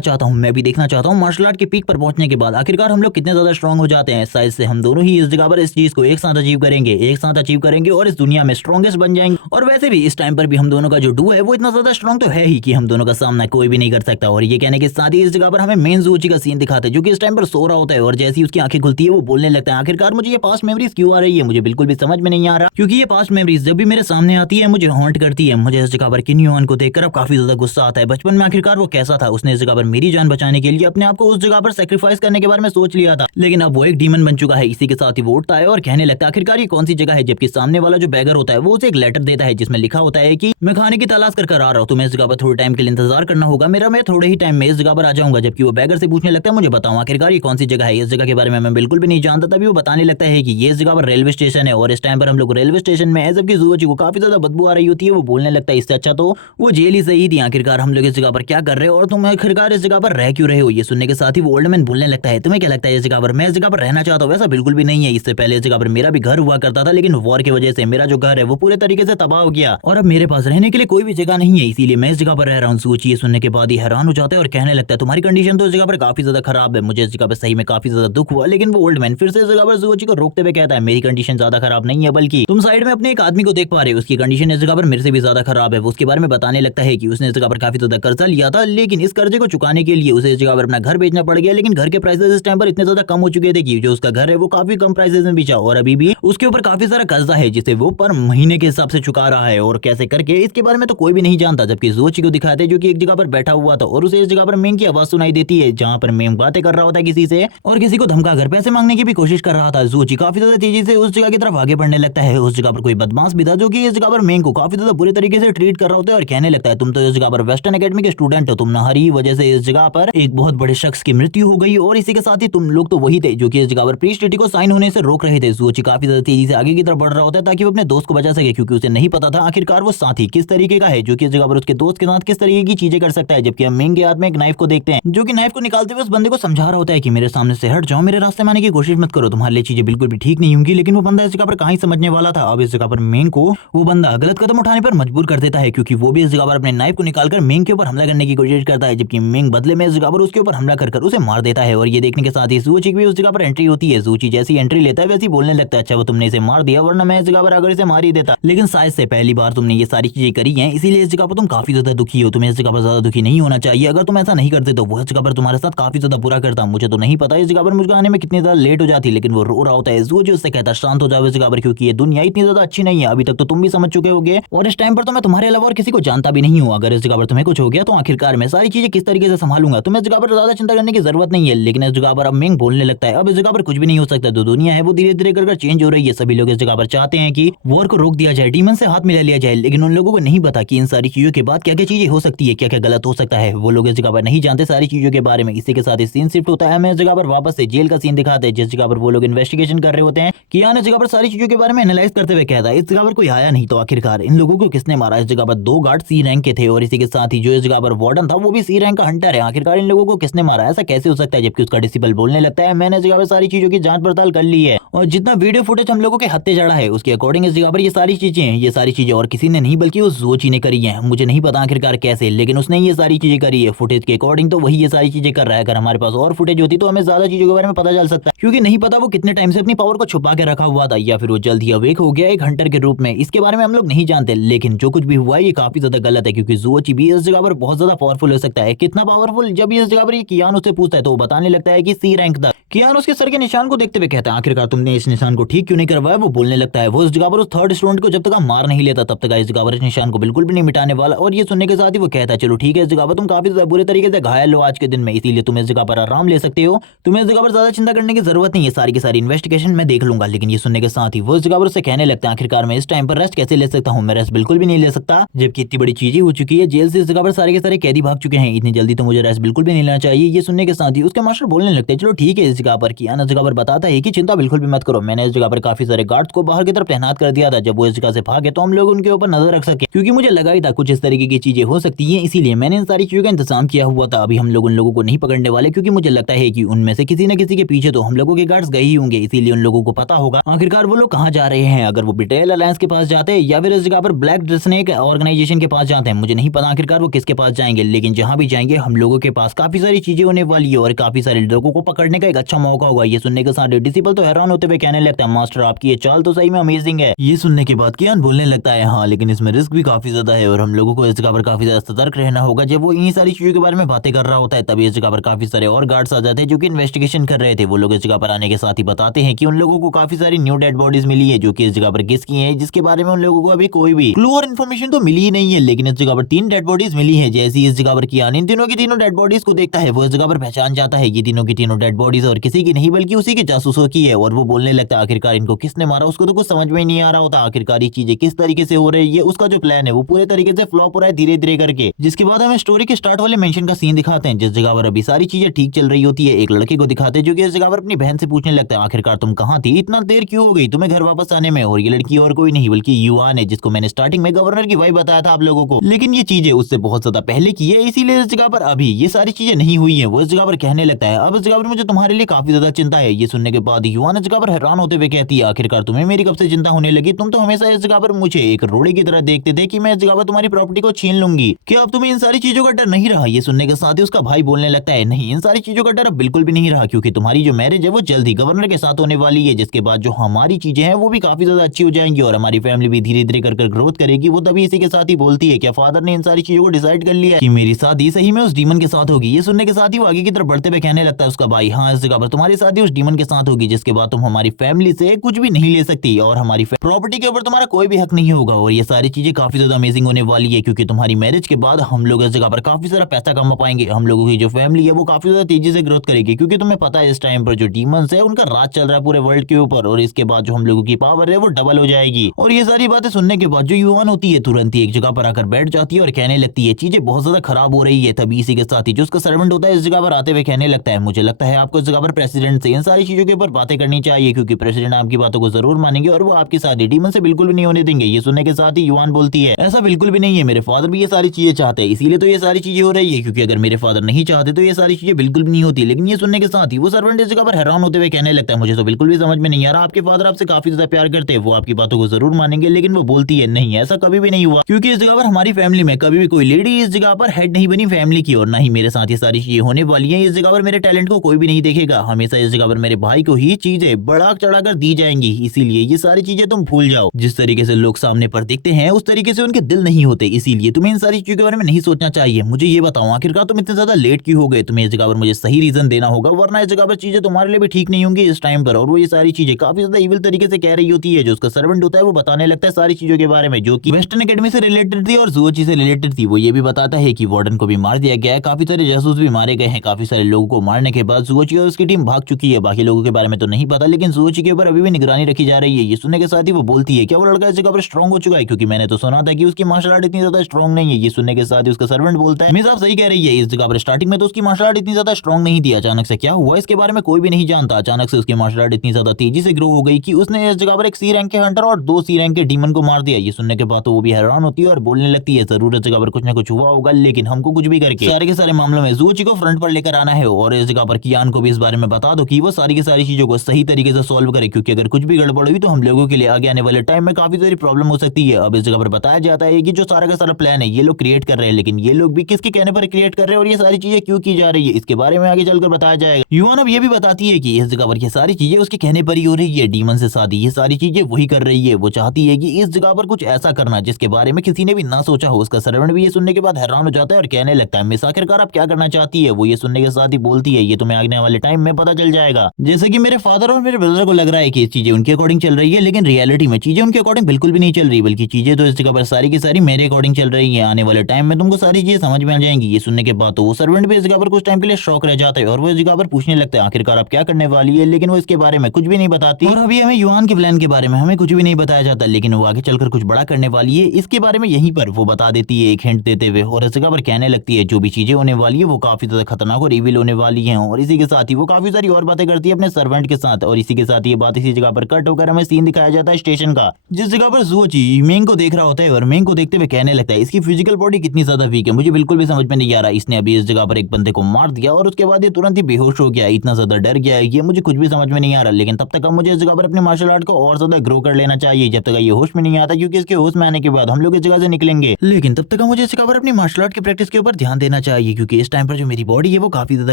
चाहता हूँ। मैं भी देखना चाहता हूँ मार्शल आर्ट के पीक पर पहुंचने के बाद आखिरकार हम लोग कितने ज्यादा स्ट्रॉन्ग हो जाते हैं। शायद से हम दोनों ही इस जगह पर इस चीज को एक साथ अचीव करेंगे और इस दुनिया में स्ट्रॉन्गेस्ट बन जाएंगे। और वैसे भी इस टाइम पर भी हम दोनों का जो डू है वो इतना ज्यादा स्ट्रॉन्ग तो है ही कि हम दोनों का सामना कोई भी नहीं कर सकता। और ये कहने के साथ ही इस जगह पर हमें मेन ज़ूची का सीन दिखाते हैं जो कि इस टाइम पर सो रहा होता है और जैसे ही उसकी आंखें खुलती है वो बोलने लगता है। आखिरकार मुझे ये पास्ट मेमोरीज क्यों आ रही है, मुझे बिल्कुल भी समझ में नहीं आ रहा, क्योंकि ये पास्ट मेमोरीज जब भी मेरे सामने आती है मुझे हॉन्ट करती है। मुझे इस जगह पर किन युआन को देखकर अब काफी ज्यादा गुस्सा आता है। बचपन में आखिरकार वो कैसा था, उसने इस जगह पर मेरी जान बचाने के लिए अपने आप को उस जगह पर सेक्रीफाइस करने के बारे में सोच लिया था, लेकिन अब वो एक डीमन बन चुका है। इसी के साथ ही वो उठता है और कहने लगता है आखिरकार ये कौन सी जगह है, जबकि सामने वाला जो बैगर होता है वो उसे एक लेटर देता है जिसमें लिखा होता है कि मैं खाने की तलाश कर आ रहा हूँ, तुम्हें इस जगह पर थोड़े टाइम के लिए इंतजार करना होगा, मैं थोड़े ही टाइम में इस जगह पर आ जाऊंगा। जबकि वो बैगर से पूछने लगता है मुझे बताओ आखिरकार ये कौन सी जगह है, इस जगह के बारे में मैं बिल्कुल भी नहीं जानता। तभी वो बताने लगता है कि ये इस जगह पर रेलवे स्टेशन है और इस टाइम पर हम लोग रेलवे स्टेशन में है, जबकि ज़ूची को काफी ज्यादा बदबू आ रही होती है। वो बोलने लगता है इससे अच्छा तो वो जेल ही सही थी, आखिरकार हम लोग इस जगह पर क्या कर रहे हो और तुम आखिरकार इस जगह पर रह क्यों रहे हो। ये सुनने के साथ ही वो ओल्ड मैन बोलने लगता है तुम्हें क्या लगता है इस जगह पर मैं इस जगह पर रहना चाहता हूँ, वैसा बिल्कुल भी नहीं है। इससे पहले इस जगह पर मेरा भी घर हुआ करता था, लेकिन वॉर की वजह से मेरा जो घर है वो पूरे तरीके से तबाह हो गया और अब मेरे पास रहने के लिए कोई भी जगह नहीं है, इसीलिए मैं इस जगह पर रह रहा हूँ। ज़ूची ये सुनने के बाद ही हैरान हो जाता है और कहने लगता है तुम्हारी कंडीशन तो इस जगह पर काफी ज्यादा खराब है, मुझे इस जगह पर सही में काफी ज्यादा दुख हुआ। लेकिन वो ओल्ड मैन फिर से इस जगह पर ज़ूची को रोकते हुए कहता है मेरी कंडीशन ज्यादा खराब नहीं है, बल्कि तुम साइड में अपने एक आदमी को देख पा रहे हो, उसकी कंडीशन इस जगह पर मेरे से भी ज्यादा खराब है। वो उसके बारे में बताने लगता है कि उसने इस जगह पर काफी ज्यादा कर्जा लिया था, लेकिन इस कर्जे को चुकाने के लिए उसे इस जगह पर अपना घर बेचना पड़ गया। लेकिन घर के प्राइसेस इस टाइम पर इतने ज्यादा कम हो चुके थे कि जो उसका घर है वो काफी कम प्राइसेस में बेचा और अभी भी उसके ऊपर काफी सारा कर्जा है जिसे वो पर महीने के हिसाब से चुका रहा है। और कैसे करके इसके बारे में तो कोई भी नहीं जानता, जबकि ज़ूची को दिखाते हैं जो कि एक जगह पर बैठा हुआ था और उसे इस जगह पर मेम की आवाज सुनाई देती है जहां पर मेम बातें कर रहा होता है किसी से और किसी को धमका कर पैसे मांगने की भी कोशिश कर रहा था। ज़ूची काफी ज्यादा तेजी से उस जगह की तरफ आगे बढ़ने लगता है। उस जगह पर कोई बदमाश भी था जो कि इस जगह पर मेम को काफी ज्यादा बुरे तरीके से ट्रीट कर रहा होता है और कहने लगता है तुम तो इस जगह पर वेस्टर्न एकेडमी के स्टूडेंट हो, तुम नहरी वजह से इस जगह पर एक बहुत बड़े शख्स की मृत्यु हो गई और इसी के साथ ही तुम लोग तो वही थे जो कि इस जगह पर प्रीस्ट ट्रीटी को साइन होने से रोक रहे थे। ज़ूची काफी ज्यादा तेजी से आगे की तरफ बढ़ रहा होता है ताकि वो अपने दोस्त को बचा सके, क्योंकि उसे नहीं पता था आखिरकार वो साथी किस तरीके का है जो कि इस जगह पर उसके दोस्त के साथ किस तरीके की चीजें कर सकता है। जबकि हम मेंग के हाथ में एक नाइफ को देखते हैं जो कि नाइफ को निकालते हुए उस बंदे को समझा रहा होता है कि मेरे सामने से हट जाओ, मेरे रास्ते में आने की कोशिश मत करो, तुम्हारे लिए चीजें बिल्कुल भी ठीक नहीं होंगी। लेकिन वो बंदा इस जगह पर कहां समझने वाला था। अब इस जगह पर मेंग को वो बंदा गलत कदम उठाने पर मजबूर कर देता है, क्योंकि वो भी इस जगह पर अपने नाइफ को निकालकर मेंग के ऊपर हमला करने की कोशिश करता है, जबकि मेंग बदले में इस जगह पर उसके ऊपर हमला कर उसे मार देता है। और ये देखने के साथ ही ज़ूची भी उस जगह पर एंट्री होती है। ज़ूची जैसी एंट्री लेता है वैसे ही बोलने लगता है अच्छा वो तुमने इसे मार दिया, वरना मैं इस जगह पर अगर इसे मार ही देता, लेकिन शायद से पहली बार तुमने ये सारी चीजें करी हैं इसीलिए इस जगह पर तुम काफी ज्यादा दुखी हो, तुम्हें इस जगह पर ज्यादा दुखी नहीं होना चाहिए। अगर तुम ऐसा नहीं करते तो वो इस जगह पर तुम्हारे साथ काफी ज्यादा बुरा करता। मुझे तो नहीं पता इस जगह पर मुझे आने में कितनी ज्यादा लेट हो जाती, लेकिन वो रो रहा होता है। ज़ूची उससे कहता है शांत हो जाओ इस जगह पर, क्योंकि ये दुनिया इतनी ज्यादा अच्छी नहीं है, अभी तक तो तुम भी समझ चुके होगे और इस टाइम पर तो मैं तुम्हारे अलावा और किसी को जानता भी नहीं हूँ। अगर इस जगह पर तुम्हें कुछ हो गया तो आखिरकार मैं सारी चीजें किस तरीके से संभालूंगा, तुम्हें इस जगह पर ज्यादा चिंता करने की जरूरत नहीं है। लेकिन इस जगह पर अब मेंग बोलने लगता है अब इस जगह पर कुछ भी नहीं हो सकता, जो दुनिया है वो धीरे धीरे कर चेंज हो रही है। सभी लोग इस जगह पर चाहते हैं कि वॉर को रोक दिया जाए, डीमन से हाथ मिला लिया जाए, लेकिन उन लोगों को नहीं पता कि इन सारी चीजों के बाद क्या क्या चीजें हो सकती है, क्या क्या गलत हो सकता है। वो लोग इस जगह पर नहीं जानते सारी चीजों के बारे में। इसी के साथ सीन शिफ्ट होता है, हमें इस जगह पर वापस से जेल का सीन दिखाते हैं जिस जगह पर वो लोग इन्वेस्टिगेशन कर रहे होते हैं। कियान इस जगह पर सारी चीजों के बारे में एनालाइज करते हुए कहता है इस जगह पर कोई आया नहीं तो आखिरकार इन लोगों को किसने मारा। इस जगह पर 2 गार्ड सी रैंक के थे और इसी के साथ ही जो इस जगह पर वार्डन था वो भी सी रैंक का हंटर है। आखिरकार इन लोगों को किसने मारा, ऐसा कैसे हो सकता है। जबकि उसका डिसिपल बोलने लगता है मैंने इस जगह पर सारी चीजों की जांच पड़ताल कर ली है और जितना वीडियो फुटेज हम लोगों के हत्थे चढ़ा है उसके अकॉर्डिंग इस जगह पर ये सारी चीजें और किसी ने नहीं बल्कि उस ज़ूची ने करी है। मुझे नहीं पता आखिरकार कैसे, लेकिन उसने ये सारी चीजें करी है। फुटेज के अकॉर्डिंग तो वही ये सारी चीजें कर रहा है। अगर हमारे पास और फुटेज होती तो हमें ज्यादा चीजों के बारे में पता चल सकता है, क्योंकि नहीं पता वो कितने टाइम से अपनी पावर को छुपा के रखा हुआ था या फिर वो जल्द ही अवेक हो गया एक हंटर के रूप में। इसके बारे में हम लोग नहीं जानते, लेकिन जो कुछ भी हुआ है ये काफी ज्यादा गलत है, क्योंकि ज़ूची भी इस जगह पर बहुत ज्यादा पावरफुल हो सकता है। कितना पावरफुल, जब इस जगह पर ये कियान उससे पूछता है तो वो बताने लगता है कि सी रैंक था। कियान उसके सर के निशान को देखते हुए कहता है आखिरकार तुमने इस निशान को ठीक क्यों नहीं करवाया। वो बोलने लगता है वो इस जगह पर उस थर्ड स्टूडेंट को जब तक मार नहीं लेता तब तक इस जगह पर इस निशान को बिल्कुल भी नहीं मिटाने वाला। और ये सुनने के साथ ही वो कहता है चलो ठीक है, इस जगह पर तुम काफी बुरे तरीके से घायल हो आज के दिन में, इसीलिए तुम इस जगह पर आराम ले सकते हो, तुम्हें इस जगह पर ज्यादा चिंता करने की जरूरत नहीं है, सारी की सारी इन्वेस्टिगेशन मैं देख लूंगा। लेकिन ये सुनने के साथ ही वो इस जगह पर उससे कहने लगता है आखिरकार मैं इस टाइम पर रेस्ट कैसे ले सकता हूँ, मैं रेस्ट बिल्कुल भी नहीं ले सकता, जबकि इतनी बड़ी चीजें हो चुकी है, जेल से इस जगह पर सारे के सारे कैदी भाग चुके हैं, इतनी जल्दी तो मुझे रेस्ट बिल्कुल भी नहीं लेना चाहिए। ये सुनने के साथ ही उसके मास्टर बोलने लगते हैं चलो ठीक है। इस जगह पर कियान इस जगह पर बताता है कि चिंता बिल्कुल भी मत करो, मैंने इस जगह पर काफी सारे गार्ड्स को बाहर की तरफ तैनात कर दिया था, जब वो इस जगह से भागे तो हम लोग उनके ऊपर नजर रख सके, क्योंकि मुझे लगा ही था कुछ इस तरीके की चीजें हो सकती हैं, इसीलिए मैंने इन सारी चीजों का इंतजाम किया हुआ था। अभी हम लोग उन लोगों को नहीं पकड़ने वाले, क्योंकि मुझे लगता है कि उनमें से किसी न किसी के पीछे तो हम लोगों के गार्ड्स गए ही होंगे, इसीलिए उन लोगों को पता होगा आखिरकार वो लोग कहाँ जा रहे हैं। अगर वो बिट्रेयल अलायंस के पास जाते हैं या फिर इस जगह पर ब्लैक स्नेक ऑर्गेनाइजेशन के पास जाते हैं, मुझे नहीं पता आखिरकार वो किसके पास जाएंगे, लेकिन जहाँ भी जाएंगे हम लोगों के पास काफी सारी चीजें होने वाली है और काफी सारे लोगों को पकड़ने का एक अच्छा मौका होगा। ये सुनने के साथ डिसिपल तो हैरान होते हुए कहने लगता है, मास्टर आपकी ये चाल तो सही में अमेजिंग है। ये सुनने के बाद कियान बोलने लगता है, हाँ लेकिन इसमें रिस्क भी काफी ज्यादा है और हम लोगों को इस जगह पर काफी ज्यादा सतर्क रहना होगा। जब वो इन्हीं सारी चीजों के बारे में बातें कर रहा होता है तभी इस जगह पर काफी सारे और गार्ड्स आ जाते हैं जो कि इन्वेस्टिगेशन कर रहे थे। वो लोग इस जगह पर आने के साथ ही बताते हैं कि उन लोगों को काफी सारी न्यू डेड बॉडीज मिली है जो कि इस जगह पर किसकी है, जिसके बारे में उन लोगों को अभी कोई भी क्लू और इन्फॉर्मेशन तो मिली ही नहीं है। लेकिन इस जगह पर 3 डेड बॉडीज मिली है। जैसी इस जगह पर कियान इन तीनों की तीनों डेड बॉडीज को देखता है वो इस जगह पर पहचान जाता है ये तीनों की तीनों डेड बॉडीज और किसी की नहीं बल्कि उसी के जासूसों की है। और वो बोलने लगता है आखिरकार इनको किसने मारा, उसको तो कुछ समझ में ही नहीं आ रहा होता आखिरकार ये चीजें किस तरीके से हो रही है। उसका जो प्लान है वो पूरे तरीके से फ्लॉप हो रहा है धीरे धीरे करके। जिसके बाद हमें स्टोरी के स्टार्ट वाले मेंशन का सीन दिखाते हैं जिस जगह पर अभी सारी चीजें ठीक चल रही होती है। एक लड़के को दिखाते हैं जो कि इस जगह पर अपनी बहन से पूछने लगता है आखिरकार तुम कहाँ थी, इतना देर क्यों हो गई तुम्हें घर वापस आने में। और ये लड़की और कोई नहीं बल्कि युवान है जिसको मैंने स्टार्टिंग में गवर्नर की वाइफ बताया था आप लोगों को, लेकिन ये चीजें उससे बहुत ज्यादा पहले की है इसीलिए इस जगह पर अभी ये सारी चीजें नहीं हुई है। वो इस जगह पर कहने लगता है अब इस जगह पर मुझे तुम्हारे लिए काफी ज्यादा चिंता है। ये सुनने के बाद युवान इस जगह पर हैरान होते हुए कहती है आखिरकार तुम्हें मेरी कब से चिंता होने लगी, तुम तो हमेशा इस जगह पर मुझे एक रोड़े की तरह देखते थे कि मैं इस जगह पर तुम्हारी प्रॉपर्टी को छीन लूंगी, क्या अब तुम्हें इन सारी चीजों का डर नहीं रहा। ये सुनने के साथ ही उसका भाई बोलने लगता है नहीं इन सारी चीजों का डर अब बिल्कुल भी नहीं रहा क्योंकि तुम्हारी जो मैरिज है वो जल्द ही गवर्नर के साथ होने वाली है, जिसके बाद जो हमारी चीजें हैं वो भी काफी ज्यादा अच्छी हो जाएंगी और हमारी फैमिली भी धीरे धीरे कर ग्रोथ करेगी। वो तभी इसी के साथ ही बोलती है क्या फादर ने इन सारी चीजों को डिसाइड कर लिया कि मेरी शादी सही में उस डीमन के साथ होगी। ये सुनने के साथ ही वो आगे की तरफ बढ़ते हुए कहने लगता है उसका भाई हाँ इस जगह पर तुम्हारी शादी उस डीमन के साथ होगी जिसके बाद तुम हमारी फैमिली से कुछ भी नहीं ले सकती और हमारी प्रॉपर्टी के ऊपर तुम्हारा कोई भी हक नहीं होगा। और ये सारी चीजें काफी ज्यादा अमेजिंग होने वाली है क्योंकि तुम्हारी मैरिज के बाद हम लोग इस जगह पर काफी सारा पैसा कमा पाएंगे। हम लोगों की जो फैमिली है वो काफी ज्यादा तेजी से ग्रोथ करेगी क्योंकि तुम्हें पता है इस टाइम पर जो डीमंस है उनका राज चल रहा है पूरे वर्ल्ड के ऊपर और इसके बाद जो हम लोगों की पावर है वो डबल हो जाएगी। और ये सारी बातें सुनने के बाद जो युवान होती है तुरंत ही एक जगह पर आकर बैठ जाती है और कहने लगती है चीजें बहुत ज्यादा खराब हो रही है। तभी इसी के साथ ही जो उसका सर्वेंट होता है इस जगह पर आते हुए कहने लगता है मुझे लगता है आपको इस जगह पर प्रेसिडेंट से इन सारी चीजों के ऊपर बातें करनी चाहिए क्योंकि प्रेसिडेंट आपकी बातों को जरूर मानेंगे और वो आपकी शादी डीमन से बिल्कुल भी नहीं होने देंगे। ये सुनने के साथ ही युवान बोलती है ऐसा बिल्कुल भी नहीं है, मेरे फादर भी ये सारी चीजें चाहते हैं इसीलिए तो ये सारी चीजें हो रही है क्योंकि अगर मेरे फादर नहीं चाहते तो ये सारी चीजें बिल्कुल भी नहीं होती। लेकिन ये सुनने के साथ ही वो सर्वेंट इस जगह पर हैरान होते हुए कहने लगता है मुझे तो बिल्कुल भी समझ में नहीं आ रहा, आपके फादर आपसे काफी ज्यादा प्यार करते हैं, वो आपकी बातों को जरूर मानेंगे। लेकिन वो बोलती है नहीं ऐसा कभी भी नहीं हुआ क्योंकि इस जगह पर हमारी फैमिली में कभी भी कोई लेडी इस जगह पर हेड नहीं बनी फैमिली की और ना ही मेरे साथ ये सारी चीजें होने वाली है। इस जगह पर मेरे टैलेंट को कोई भी नहीं देखेगा, हमेशा इस जगह पर मेरे भाई को ही चीजें बढ़ा चढ़ा कर दी जाएंगी, इसीलिए ये सारी चीजें तुम भूल जाओ। जिस तरीके से लोग सामने पर दिखते हैं उस तरीके से उनके दिल नहीं होते, इसीलिए तुम्हें इन सारी चीजों के बारे में नहीं सोचना चाहिए। मुझे ये बताओ आखिरकार तुम इतने ज्यादा लेट क्यों हो गए, तुम्हें इस जगह पर मुझे सही रीजन देना होगा वरना इस जगह पर चीजें तुम्हारे लिए भी ठीक नहीं होंगी इस टाइम पर। और वो ये सारी चीजें काफी ज्यादा इविल तरीके से कह रही होती है। जो उसका सर्वेंट होता है वो बताने लगता है सारी चीजों के बारे में जो कि वेस्टर्न एकेडमी से रिलेटेड थी और जूची से रिलेटेड थी। वो ये भी बताता है कि वार्डन को भी मार दिया गया है, काफी सारे जासूस भी मारे गए हैं। काफी सारे लोगों को मारने के बाद जूची और उसकी टीम भाग चुकी है, बाकी लोगों के बारे में तो नहीं पता लेकिन जूची के ऊपर अभी भी निगरानी रखी जा रही है। ये सुनने के साथ ही वो बोलती है क्या वो लड़का इस जगह पर स्ट्रॉन्ग हो चुका है क्योंकि मैंने तो सुना था कि उसकी मार्शल आर्ट इतनी ज्यादा स्ट्रॉन्ग नहीं है। ये सुनने के साथ ही उसका सर्वेंट बोलता है मिस आप सही कह रही है, इस जगह पर स्टार्टिंग में तो उसकी मार्शल आर्ट इतनी ज्यादा स्ट्रॉन्ग नहीं थी, अचानक से क्या हुआ इसके बारे में कोई भी नहीं जानता। अचानक से उसकी मार्शल आर्ट इतनी ज्यादा तेजी से ग्रो हो गई कि उसने इस जगह पर एक सी रैंक के हंटर और 2 सी रैंक के डीमन को मार दिया। ये सुनने के बाद तो वो भी हैरान होती है और बोलने लगती है जरूर इस जगह पर कुछ ना कुछ हुआ होगा लेकिन हमको कुछ भी करके सारे के सारे मामलों में जूची को फ्रंट पर लेकर आना है और इस जगह पर कियान को भी इस बारे में बता दो कि वो सारी की सारी चीजों को सही तरीके से सॉल्व करे क्योंकि अगर कुछ भी गड़बड़ हुई तो हम लोगों के लिए आगे आने वाले टाइम में काफी सारी प्रॉब्लम हो सकती है। अब इस जगह पर बताया जाता है कि जो सारा का सारा प्लान है ये लोग क्रिएट कर रहे हैं लेकिन ये लोग भी किसके कहने पर क्रिएट कर रहे हैं और ये सारी चीजें क्यों की जा रही है इसके बारे में आगे चलकर बताया जाएगा। युवान अब ये भी बताती है कि इस जगह पर ये सारी चीजें उसके कहने पर ही हो रही है, डीमन से शादी ये सारी चीजें वही कर रही है। वो चाहती है कि इस जगह पर कुछ ऐसा करना जिसके बारे में किसी ने भी ना सोचा हो। उसका सर्वेंट भी ये सुनने के बाद हैरान हो जाता है और कहने लगता है मिस आखिरकार आप क्या करना चाहती है। वो ये सुनने के साथ ही बोलती है ये तुम्हें आने वाले टाइम में पता चल जाएगा। जैसे कि मेरे फादर और मेरे ब्रदर को लग रहा है कि चीजें उनके अकॉर्डिंग चल रही है लेकिन रियलिटी में चीजें उनके अकॉर्डिंग बिल्कुल भी नहीं चल रही बल्कि चीजें तो इस जगह पर सारी की सारी मेरे अकॉर्डिंग चल रही है। आने वाले टाइम में तुमको सारी चीजें समझ में आ जाएंगी। ये सुनने के बाद तो वो सर्वेंट भी इस जगह पर कुछ टाइम के लिए शॉक रह जाता है और वो इस जगह पर पूछने लगता है आखिरकार आप क्या करने वाली है, लेकिन वो इसके बारे में कुछ भी नहीं बताती। और अभी हमें युवान के प्लान के बारे में हमें कुछ भी नहीं बताया जाता लेकिन वो आगे चलकर कुछ बड़ा करने वाली है इसके बारे में यहीं पर वो बता देती है एक हिंट देते हुए और इस जगह पर कहने लगती है जो भी चीजें होने वाली है वो काफी ज्यादा खतरनाक और रिवील होने वाली है। और इसी के साथ ही वो काफी सारी और बातें करती है अपने सर्वेंट के साथ और इसी के साथ ये बात इसी जगह पर कट होकर हमें सीन दिखाया जाता है स्टेशन का जिस जगह पर जूची मेंग को देख रहा होता है और मेंग को देखते हुए कहने लगता है इसकी फिजिकल बॉडी कितनी ज्यादा वीक है, मुझे बिल्कुल भी समझ में नहीं आ रहा। इसने अभी इस जगह पर एक बंदे को मार दिया और उसके बाद ये तुरंत ही बेहोश हो गया, इतना ज्यादा डर गया है ये मुझे कुछ भी समझ में नहीं आ रहा। लेकिन तब तक अब मुझे इस जगह पर अपनी मार्शल आर्ट को और ज्यादा ग्रो कर लेना चाहिए जब तक ये होश में नहीं आता क्योंकि इसके होश में आने के बाद हम लोग इस जगह से निकलेंगे। लेकिन तब लगता है मुझे इस जगह पर अपनी मार्शल आर्ट की प्रैक्टिस के ऊपर ध्यान देना चाहिए, क्योंकि इस टाइम पर जो मेरी बॉडी है वो काफी ज्यादा